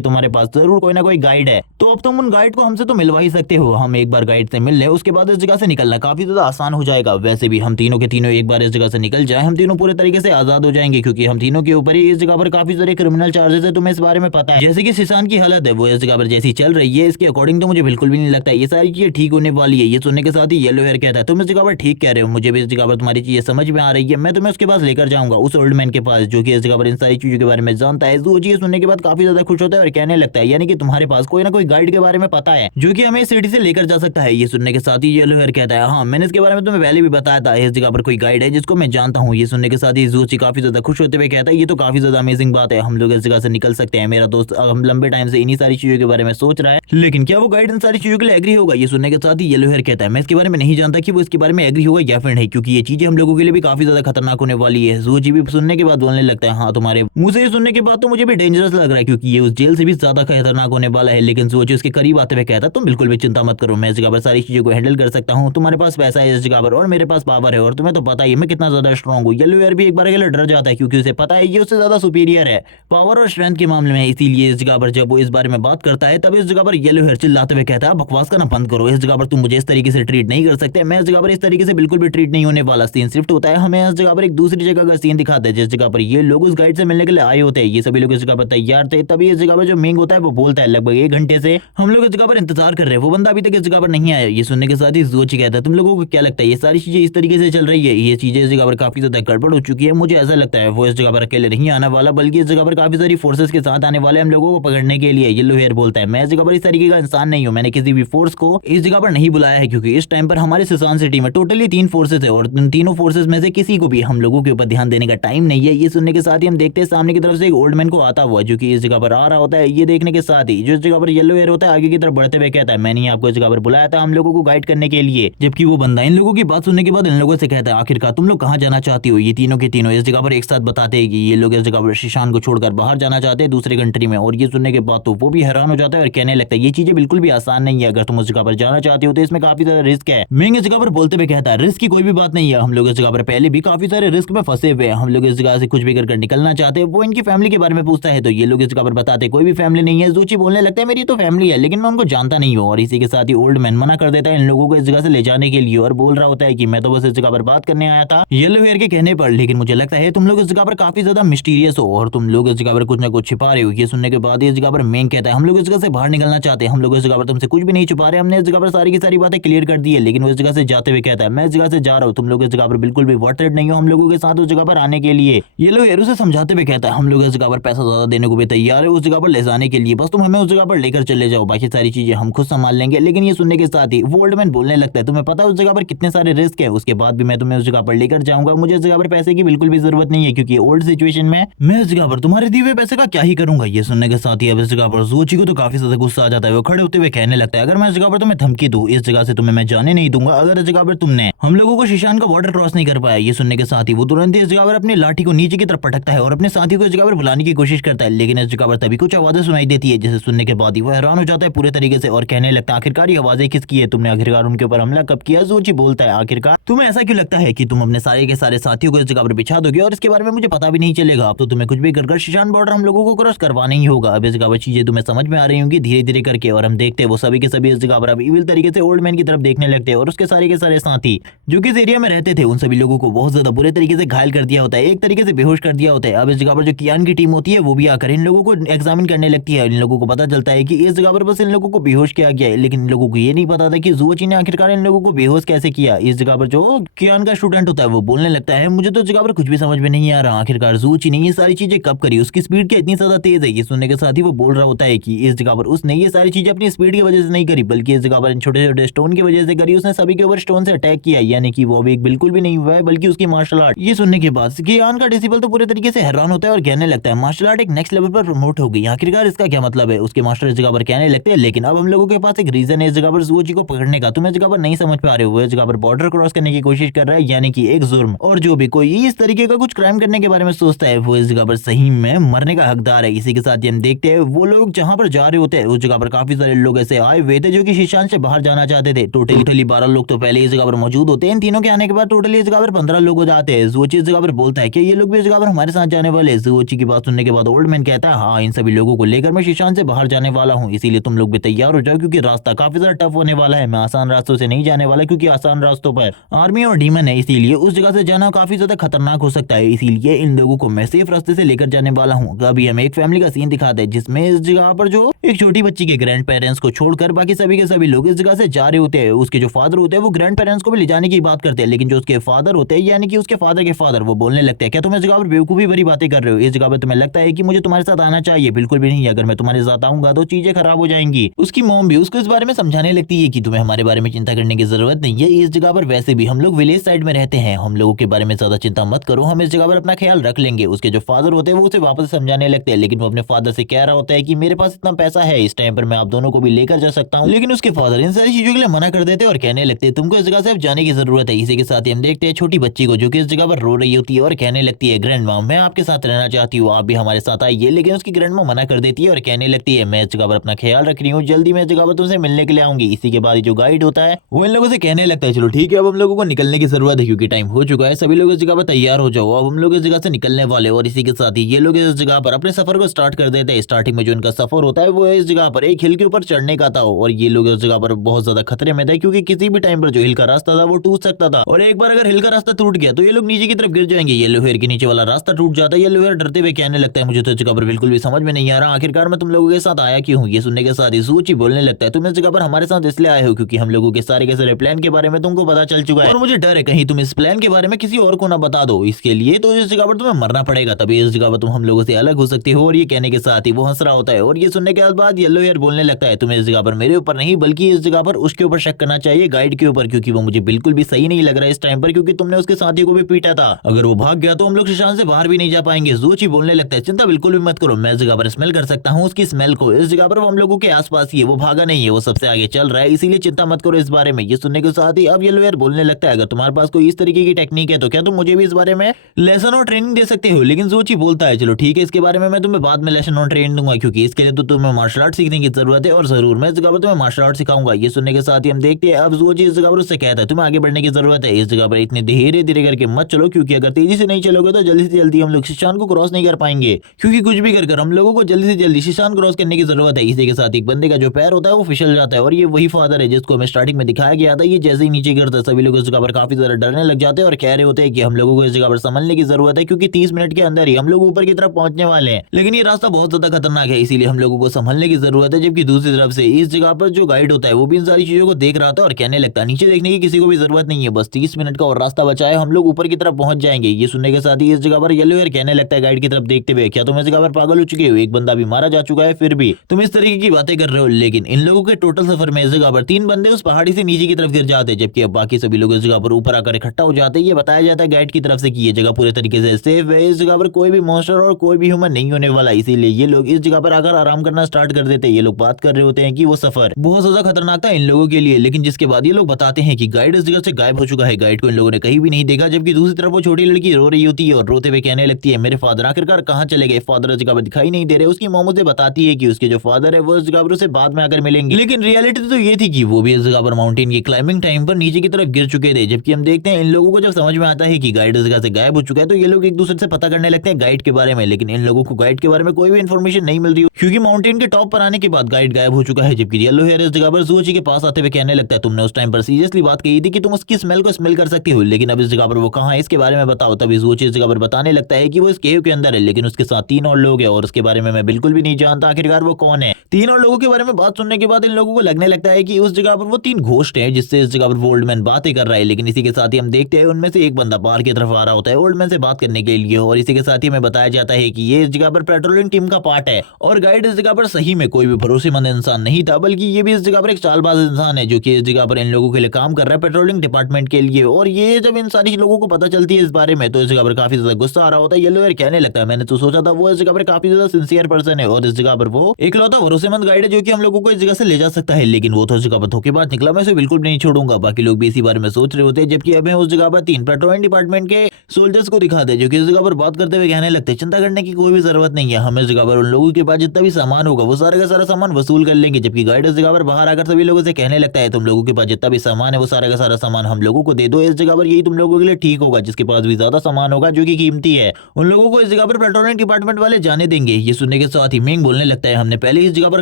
तुम्हारे पास जरूर कोई ना कोई गाइड है, तो अब तुम उन गाइड को हमसे तो मिलवा ही सकते हो। हम एक बार गाइड से मिल ले, उसके बाद इस जगह से निकलना काफी ज्यादा आसान हो जाएगा। वैसे भी हम तीनों के तीनों एक बार इस जगह से निकल जाए, हम तीनों पूरे तरीके से आजाद हो जाएंगे, क्योंकि हम तीनों के ऊपर ही इस जगह पर काफी सारे क्रिमिनल चार्जेस है। तुम्हें इस बारे में पता है, जैसे कि सिसान की हालत है वो इस जगह पर जैसी चल रही है, इसके अकॉर्डिंग तो मुझे बिल्कुल भी नहीं लगता ये सारी चीजें ठीक होने वाली है। ये सुनने के साथ ही येलो हेयर कहता है तुम इस जगह पर ठीक कह रहे हो, मुझे भी इस जगह पर तुम्हारी चीजें समझ में आ रही है। मैं तुम्हें उसके पास लेकर जाऊंगा, उस ओल्ड मैन के पास जो कि इस जगह पर इन सारी चीजों के बारे में जानता है। जो चीज सुनने के बाद काफी ज्यादा खुश होता है और कहने लगता है यानी कि तुम्हारे पास कोई ना कोई गाइड के बारे में पता है जो कि हमें इस सिटी से लेकर जा सकता है। ये सुनने के साथ ही येलो हेयर कहता है हाँ, मैंने इसके बारे में तुम्हें पहले भी बताया था, इस जगह पर कोई गाइड है जिसको मैं जानता हूँ। ये सुनने के साथ ही ज़ूची काफी ज्यादा खुश होते हुए कहता है ये तो काफी ज्यादा अमेजिंग बात है, हम लोग इस जगह से निकल सकते हैं। मेरा दोस्त हम लंबे टाइम से इन्हीं सारी चीजों के बारे में सोच रहा है, लेकिन क्या वो गाइड इन सारी चीजों के लिए एग्री होगा? ये सुनने के साथ ही येलो हेयर कहता है मैं इसके बारे में नहीं जानता कि वो इसके बारे में एग्री होगा या फिर नहीं, क्योंकि ये चीजें हम लोगों के लिए भी काफी ज्यादा खतरनाक होने वाली है। ज़ूची भी सुनने के बाद बोलने लगता है हाँ, तुम्हारे मुंह से ये सुनने के बाद तो मुझे भी डेंजरस लग रहा है, क्योंकि ये उस जेल से भी ज्यादा खतरनाक होने वाला है। लेकिन ज़ूची उसके करीब आते हुए कहता है तुम बिल्कुल भी चिंता मत करो, मैं इस जगह पर सारी चीजों को हैंडल कर सकता हूँ। तुम्हारे पास पैसा है इस जगह पर और मेरे पास पावर है, और तुम्हें तो पता ही है मैं कितना ज्यादा स्ट्रांग हूँ। येलो हेयर भी एक बार के लिए डर जाता है, क्योंकि उसे पता है ये उससे ज्यादा सुपीरियर है पावर और स्ट्रेंथ के मामले में। इसीलिए इस जगह पर जब वो इस बारे में बात करता है तब इस जगह पर येलो हेयर चिल्लाते हुए कहता है बकवास करना बंद करो, इस जगह पर तुम मुझे इस तरीके से ट्रीट नहीं कर सकते। मैं इस जगह पर इस तरीके से बिल्कुल भी ट्रीट नहीं होने वाला। सीन शिफ्ट होता है, हमें इस जगह पर एक दूसरी जगह का सीन दिखाते हैं जिस जगह पर ये लोग उस गाइड से मिलने के लिए आए होते हैं। ये सभी लोग इस जगह पर तैयार थे, तभी इस जगह पर जो मिंग होता है वो बोलता है लगभग 1 घंटे से हम लोग इस जगह पर इंतजार कर रहे हैं, वो बंदा अभी तक इस जगह पर नहीं आया। ये सुनने के साथ ही ज़ूची कहता है तुम लोगों को क्या लगता है ये सारी चीजें इस तरीके से चल रही है? ये चीजें इस जगह पर काफी ज्यादा गड़बड़ हो चुकी है। मुझे ऐसा लगता है वो इस जगह पर अकेले नहीं आने वाला, बल्कि इस जगह पर काफी सारी फोर्सेस के साथ आने वाले हम लोगों को पकड़ने के लिए। येलो हेयर बोलता है मैं इस जगह पर इस तरीके का इंसान नहीं हूँ, मैंने किसी भी फोर्स को इस जगह पर नहीं बुलाया है, क्योंकि इस टाइम पर हमारे सिसान सिटी में टोटली 3 फोर्सेस है और इन तीनों फोर्सेस में से किसी को भी हम लोगों के ऊपर ध्यान देने का टाइम नहीं है। ये सुनने के साथ ही हम देखते हैं सामने की तरफ से एक ओल्ड मैन को आता हुआ जो कि इस जगह पर आ रहा होता है। ये देखने के साथ ही जो इस जगह पर येलो हेयर होता है आगे की तरफ बढ़ते हुए कहता है मैंने आपको इस जगह पर बुलाया था हम लोगों को गाइड करने के लिए। जबकि वो बंदा इन लोगों की बात सुनने के बाद इन लोगों से कहता है आखिरकार तुम लोग कहाँ जाना चाहती हो? ये तीनों के तीनों इस जगह पर एक साथ बताते हैं कि ये लोग इस जगह पर शीशान को छोड़कर बाहर जाना चाहते हैं दूसरे कंट्री में। और ये सुनने के बाद तो वो भी हैरान हो जाता है और कहने लगता है ये चीजें बिल्कुल भी आसान नहीं है, अगर तुम उस जगह पर जाना चाहती हो तो इसमें काफी ज्यादा रिस्क है। मिंग इस जगह पर बोलते हुए कहता है रिस्क की कोई भी बात नहीं है, हम लोग इस जगह पर पहले भी काफी सारे रिस्क में फंसे हुए हैं, हम लोग इस जगह से कुछ भी कर निकलना चाहते हैं। वो इनकी फैमिली के बारे में पूछता है तो ये लोग इस जगह पर बताते कोई भी फैमिली नहीं है। ज़ूची बोलने लगता है मेरी तो फैमिली है, लेकिन मैं उनको जानता नहीं हूँ। और इसी के साथ ही ओल्ड मैन मना कर देता है इन लोगों को इस जगह से ले जाने के लिए और बोल रहा होता है कि मैं तो बस इस जगह पर बात करने आया था येलो हेयर के कहने पर, लेकिन मुझे लगता है तुम लोग इस जगह पर काफी ज्यादा मिस्टीरियस हो और तुम लोग इस जगह पर कुछ ना कुछ छिपा रहे हो। ये सुनने के बाद इस जगह पर मेन कहता है हम लोग इस जगह से बाहर निकलना चाहते हैं, हम लोग इस जगह पर तुमसे कुछ भी नहीं छुपा रहे, हमने इस जगह पर सारी की सारी बातें क्लियर कर दी है। लेकिन वो इस जगह से जाते हुए कहता है मैं इस जगह से जा रहा हूँ, तुम लोग इस जगह पर बिल्कुल भी वर्थ इट नहीं हो हम लोगों के साथ उस जगह पर आने के लिए। येलो हेयर उसे समझाते हुए कहता है हम लोग इस जगह पर पैसा ज्यादा देने को भी तैयार है उस जगह पर ले जाने के लिए, बस तुम हमें उस जगह पर लेकर चले जाओ, बाकी सारी चीजें हम खुद संभाल लेंगे। लेकिन ये सुनने के साथ ही वो ओल्ड मैन बोलने लगता है तुम्हें पता है उस जगह पर कितने सारे रिस्क है, उसके बाद भी मैं तुम्हें उस जगह पर लेकर जाऊंगा, मुझे इस जगह पर पैसे की बिल्कुल भी जरूरत नहीं है, क्योंकि ओल्ड सिचुएशन में मैं इस जगह पर तुम्हारे दिए हुए पैसे का क्या ही करूंगा। ये सुनने के साथ ही अब इस जगह पर ज़ूची को तो काफी ज्यादा गुस्सा आ जाता है, वो खड़े होते हुए कहने लगता है अगर मैं इस जगह पर तुम्हें धमकी दूं इस जगह से तुम्हें मैं जाने नहीं दूंगा, अगर इस जगह पर तुमने हम लोगों को शीशान का बॉर्डर क्रॉस नहीं कर पाया। ये सुनने के साथ ही वो तुरंत इस जगह पर अपनी लाठी को नीचे की तरफ पटकता है और अपने साथी को इस जगह पर बुलाने की कोशिश करता है, लेकिन इस जगह पर तभी कुछ आवाजें सुनाई देती है जिसे सुनने के बाद ही वो हैरान हो जाता है पूरे तरीके से और कहने लगता है आखिरकार ये आवाजें किसकी है, तुमने आखिरकार उनके ऊपर हमला कब किया? ज़ूची बोलता है आखिरकार तुम्हें ऐसा क्यों लगता है कि तुम अपने सारे के सारे साथियों को इस जगह पर बिछा दोगे और इसके बारे में मुझे पता भी नहीं चलेगा? अब तो तुम्हें कुछ भी कर शीशान बॉर्डर हम लोगों को क्रॉस करवाना ही होगा। अब इस जगह पर चीजें तुम्हें समझ में आ रही होंगी धीरे धीरे करके, और हम देखते हैं वो सभी के सभी इस जगह पर अब इविल तरीके से ओल्ड मैन की तरफ देखने लगते हैं और उसके सारे के सारे साथी जो कि इस एरिया में रहते थे उन सभी लोगों को बहुत ज्यादा बुरे तरीके से घायल कर दिया होता है, एक तरीके से बेहोश कर दिया होता है। अब इस जगह पर जो कियान की टीम होती है वो भी आकर इन लोगों को एग्जामिन करने लगती है। इन लोगों को पता चलता है कि इस जगह पर बस इन लोगों को बेहोश किया गया है, लेकिन इन लोगों को ये नहीं पता था कि ज़ूची ने आखिरकार इन लोगों को बेहोश कैसे किया। इस जगह पर जो कियान का स्टूडेंट होता है वो बोलने लगता है मुझे तो इस जगह पर कुछ भी समझ में नहीं आ रहा, आखिरकार ज़ूची ने ये सारी चीजें कब करी, उसकी स्पीड क्या इतनी ज्यादा तेज है। ये सुनने के साथ ही वो बोल रहा होता है कि इस जगह पर उसने ये सारी चीजें अपनी स्पीड की वजह से नहीं करी, बल्कि इस जगह पर छोटे छोटे स्टोन की वजह से करी, उसने सभी के ऊपर स्टोन से अटैक किया, यानी कि वो अभी बिल्कुल भी नहीं हुआ है बल्कि उसकी मार्शल आर्ट। ये सुनने के बाद कियान का डिसिबल तो पूरे तरीके से हैरान होता है और कहने लगता है मार्शल आर्ट एक नेक्स्ट लेवल पर प्रमोट हो गई, आखिरकार इसका क्या मतलब है? उसके मास्टर इस जगह पर पर कहने लगते हैं लेकिन अब हम लोगों के पास एक रीजन है इस जगह पर जूची को पकड़ने का। तुम इस जगह पर नहीं समझ पा रहे हो, वो इस जगह पर बॉर्डर क्रॉस करने की कोशिश कर रहा है, यानी कि एक जुर्म। और जो भी कोई इस तरीके का कुछ क्राइम करने के बारे में सोचता है वो इस जगह पर सही में मरने का हकदार है। इसी के साथ ही हम देखते हैं वो लोग जहाँ पर जा रहे होते हैं उस जगह पर काफी सारे लोग ऐसे आए हुए थे जो कि शीशान से बाहर जाना चाहते थे। टोटली 12 लोग तो पहले इस जगह पर मौजूद होते हैं। इन तीनों के आने के बाद टोटली इस जगह पर 15 लोग हो जाते हैं। जोची इस जगह पर बोलता है कि ये लोग भी इस जगह पर हमारे साथ जाने वाले। जोची की बात सुनने के बाद ओल्ड मैन कहता है हाँ, इन सभी लोगों को लेकर मैं शीशान से बाहर जाने वाला हूँ, इसीलिए तुम लोग भी तैयार हो जाओ क्योंकि रास्ता काफी ज्यादा टफ होने वाला है। मैं आसान रास्तों से नहीं जाने वाला क्योंकि आसान रास्तों पर आर्मी और डीमन है, इसीलिए उस जगह से जाना काफी ज्यादा खतरनाक हो सकता है। इसीलिए इन लोगों को मैं सेफ रास्ते से लेकर जाने वाला हूँ। अभी हमें एक फैमिली का सीन दिखाते हैं जिसमें इस जगह पर जो एक छोटी बच्ची के ग्रैंड पेरेंट्स को छोड़कर बाकी सभी के सभी लोग इस जगह से जा रहे होते हैं। उसके जो फादर होते हैं वो ग्रैंड पेरेंट्स को भी ले जाने की बात करते हैं, लेकिन जो उसके फादर होते हैं यानी कि उसके फादर के फादर वो बोलने लगते हैं क्या तुम इस जगह पर बेवकूफी भरी बातें कर रहे हो? इस जगह पर तुम्हें लगता है कि मुझे तुम्हारे साथ आना चाहिए? बिल्कुल भी नहीं, अगर मैं तुम्हारे साथ आऊंगा तो चीजें खराब हो जाएंगी। उसकी मॉम भी उसको इस बारे में समझाने लगती है कि तुम्हें हमारे बारे में चिंता करने की जरूरत नहीं है। इस जगह पर वैसे भी हम लोग विलेज साइड में रहते हैं, हम लोगों के बारे में ज्यादा चिंता मत करो, हम इस जगह पर अपना ख्याल रख लेंगे। उसके जो फादर होते हैं वो उसे वापस समझाने लगते हैं, लेकिन वो अपने फादर से कह रहा होता है कि मेरे पास इतना पैसा है, इस टाइम पर मैं आप दोनों को भी लेकर जा सकता हूँ। लेकिन उसके फादर इन सारी चीजों के लिए मना कर देते हैं और कहने लगते हैं तुमको इस जगह से अब जाने की जरूरत है। इसी के साथ ही हम देखते हैं छोटी बच्ची को जो कि इस जगह पर रो रही होती है और कहने लगती है ग्रैंड मॉम मैं आपके साथ रहना चाहती हूँ, आप भी हमारे साथ आइए। लेकिन उसकी ग्रैंड मॉम मना कर देती है और कहने लगती है मैं इस जगह पर अपना ख्याल रख रही हूँ, जल्दी मैं इस जगह पर तुमसे मिलने के लिए आऊंगी। इसी के बाद जो गाइड होता है वो इन लोगों से कहने लगता है चलो ठीक है अब हम लोगों को निकलने की जरूरत है क्योंकि टाइम हो चुका है, सभी लोग इस जगह पर तैयार हो जाओ, अब हम लोग इस जगह से निकलने वाले। और इसी के साथ ही ये लोग इस जगह पर अपने सफर को स्टार्ट कर देते हैं। स्टार्टिंग में जो इनका सफर होता है वो इस जगह पर एक हिल के ऊपर चढ़ने का था और ये लोग इस जगह पर बहुत ज्यादा खतरे में थे क्योंकि किसी भी टाइम पर जो हिल का रास्ता था वो टूट सकता था और एक बार अगर हिल का रास्ता टूट गया तो ये लोग नीचे की तरफ गिर जाएंगे। येलो हेयर के नीचे वाला रास्ता टूट जाता है। येलो हेयर डरते हुए कहने लगता है मुझे तो इस जगह पर बिल्कुल भी समझ में नहीं आ रहा, आखिरकार मैं तुम लोगों के साथ आया क्यों हूँ? ये सुनने के साथ ही सूची बोलने लगता है तुम इस जगह पर हमारे साथ इसलिए आए हो क्योंकि हम लोगों के सारे प्लान के बारे में तुमको पता चल चुका है और मुझे डर है कहीं तुम इस प्लान के बारे में किसी और को ना बता दो, इसके लिए तो इस जगह पर तुम्हें मरना पड़ेगा, तभी इस जगह पर तुम हम लोगों से अलग हो सकती हो। और ये कहने के साथ ही वो हंस रहा होता है और ये सुनने के बाद येलो हेयर बोलने लगता है तुम्हें इस जगह पर मेरे ऊपर नहीं बल्कि इस जगह पर उसके ऊपर शक करना चाहिए, गाइड के ऊपर, क्योंकि वो मुझे बिल्कुल भी सही नहीं लग रहा है इस टाइम पर क्योंकि तुमने उसके साथी को भी पीटा था, अगर वो भाग गया तो हम लोग शीशान से बाहर भी नहीं जा पाएंगे। जोची बोलने लगता है चिंता बिल्कुल भी मत करो, मैं इस जगह पर स्मेल कर सकता हूँ उसकी स्मेल को, इस जगह पर वो हम लोगों के आसपास ही है, वो भागा नहीं है, वो सबसे आगे चल रहा है, इसीलिए चिंता मत करो इस बारे में। ये सुनने के साथ ही अब येलो हेयर बोलने लगता है अगर तुम्हारे पास कोई इस तरीके की टेक्निक है तो क्या तुम मुझे भी इस बारे में लेसन और ट्रेनिंग दे सकते हो? लेकिन जोची बोलता है चलो ठीक है इसके बारे में मैं तुम्हें बाद में लेसन और ट्रेनिंग दूंगा क्योंकि इसके लिए तो तुम्हें मार्शल आर्ट सीखने की जरूरत है और जरूर मैं इस जगह पर तुम्हें मार्शल आर्ट सिखाऊंगा। ये सुनने के साथ ही हम देखते हैं अब जोची इस जगह पर उससे कहता है तुम्हें आगे बढ़ने की जरूरत है, इस जगह पर इतने धीरे धीरे करके मत चलो क्योंकि अगर तेजी से नहीं चलोगे तो जल्दी से जल्दी हम लोग शीशान को क्रॉस नहीं कर पाएंगे, क्योंकि कुछ भी कर हम लोगों को जल्दी से जल्दी शीशान क्रॉस करने की जरूरत है। इसी के साथ एक बंदे का जो पैर होता है वो फिसल जाता है और ये वही फादर है जिसको हमें स्टार्टिंग में दिखाया गया था। ये जैसे ही नीचे गिरता है सभी लोग इस जगह पर काफी ज्यादा डरने लग जाते हैं और कह रहे होते हैं कि हम लोगों को इस जगह पर संभलने की जरूरत है क्योंकि 30 मिनट के अंदर ही हम लोग ऊपर की तरफ पहुंचने वाले हैं, लेकिन ये रास्ता बहुत ज्यादा खतरनाक है इसीलिए हम लोगों को संभलने की जरूरत है। जबकि दूसरी तरफ से इस जगह पर जो गाइड होता है वो भी इन सारी चीजों को देख रहा था और कहने लगता है नीचे देखने की किसी को भी जरूरत नहीं है, बस 30 मिनट का और रास्ता बचा है, हम लोग ऊपर की तरफ पहुंच जाएंगे। ये सुनने के साथ ही इस जगह पर येलो हेयर कहने लगता है गाइड की तरफ देखते हुए क्या तुम इस जगह पर पागल हो चुके हो? एक बंदा भी मारा जा चुका है फिर भी तुम इस तरीके की बातें कर रहे हो। लेकिन इन लोगों के टोटल सफर में इस जगह पर 3 बंदे उस पहाड़ी से नीचे की तरफ गिर जाते हैं जबकि अब बाकी सभी लोग इस जगह पर ऊपर आकर इकट्ठा हो जाते हैं। ये बताया जाता है गाइड की तरफ से कि ये जगह पूरे तरीके से सेफ है, इस जगह पर कोई भी मॉन्स्टर और कोई भी ह्यूमन नहीं होने वाला, इसीलिए ये लोग इस जगह पर आकर आराम करना स्टार्ट कर देते हैं। ये लोग बात कर रहे होते हैं कि वो सफर बहुत ज्यादा खतरनाक था इन लोगों के लिए, लेकिन जिसके बाद ये लोग बताते हैं कि गाइड इस जगह से गायब हो चुका है, गाइड को इन लोगों ने कहीं भी नहीं देखा। जबकि दूसरी तरफ वो छोटी लड़की रो रही होती है और रोते हुए कहने लगती है मेरे फादर आखिरकार कहाँ चले गए? फादर इस जगह पर दिखाई नहीं दे रहे। उसकी मॉम उसे बताती है कि उसके जो फादर है वो इस जगह पर उसे बाद में आकर मिलेंगे, लेकिन रियलिटी तो ये थी कि वो भी इस जगह पर माउंटेन की क्लाइंबिंग टाइम पर नीचे की तरफ गिर चुके थे। जबकि हम देखते हैं इन लोगों को जब समझ में आता है कि गाइड इस जगह से गायब हो चुका है तो ये लोग एक दूसरे से पता करने लगते हैं गाइड के बारे में, लेकिन इन लोगों को गाइड के बारे में कोई भी इन्फॉर्मेशन नहीं मिल रही क्योंकि माउंटेन के टॉप पर आने के बाद गाइड गायब हो चुका है। जबकि येलो हेयर इस जगह पर जोची के पास आते हुए कहने लगता है तुमने उस टाइम पर सीरियसली बात कही थी कि तुम उसकी स्मेल को स्मेल कर सकती हो, लेकिन अब इस जगह पर वो कहाँ है इसके बारे में बताओ। तभी जोची इस जगह पर बताने लगता है कि वो इस केव के अंदर है, लेकिन उसके साथ 3 और लोग हैं और उसके बारे में मैं बिल्कुल भी नहीं जानता आखिरकार वो कौन है। 3 और लोगों के बारे में बात सुनने के बाद इन लोगों को लगने लगता है कि उस जगह पर वो 3 घोस्ट हैं जिससे इस जगह पर वो ओल्ड मैन बातें कर रहा है। लेकिन इसी के साथ ही हम देखते हैं उनमें से एक बंदा बाहर की तरफ आ रहा होता है ओल्ड मैन से बात करने के लिए और इसी के साथ ही हमें बताया जाता है कि ये इस जगह पर पेट्रोलिंग टीम का पार्ट है और गाइड इस जगह पर सही में कोई भी भरोसेमंद इंसान नहीं था, बल्कि ये भी इस जगह पर एक चालबाज इंसान है जो कि इस जगह पर इन लोगों के लिए काम कर रहा है पेट्रोलिंग डिपार्टमेंट के लिए। और ये जब इन सारी लोगों को पता चलती है इस बारे में तो इस जगह पर काफी ज्यादा गुस्सा आ रहा होता है। येलो हेयर कहने लगता है मैंने तो सोचा था वो इस जगह पर काफी ज्यादा सिंसियर पर्सन है और इस जगह पर वो इकलौता भरोसेमंद गाइड है जो कि हम लोगों को इस जगह से ले जा सकता है, लेकिन वो तो उस जगह पर धोखेबाज निकला। मैं इसे बिल्कुल भी नहीं छोड़ूंगा। बाकी लोग भी इसी बारे में सोच रहे होते हैं, जबकि हमें उस जगह पर 3 पेट्रोलिंग डिपार्टमेंट के सोल्जर्स को दिखाते हैं जो कि इस जगह पर बात करते हुए कहने लगते हैं चिंता करने की कोई भी जरूरत नहीं है, हम इस जगह पर उन लोगों के पास जितना भी सामान होगा वो सारा का सारा सामान वसूल कर लेंगे। जबकि गाइड इस जगह पर बाहर आकर सभी लोगों से कहने लगता है तुम लोगों के पास जितना भी सामान है वो सारा का सारा सामान हम लोगों को दे दो, इस जगह पर यही तुम लोगों के लिए ठीक होगा। जिसके पास भी ज्यादा सामान होगा जो कि कीमती है उन लोगों को इस जगह पर पेट्रोलिंग डिपार्टमेंट वाले जाने देंगे। ये सुनने के साथ ही मिंग बोलने लगता है हमने पहले इस जगह पर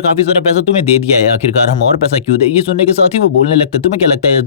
काफी सारा पैसा तुम्हें दे दिया है, आखिरकार हम और पैसा क्यों दे। ये सुनने के साथ ही वो बोलने लगता है तुम्हें क्या लगता है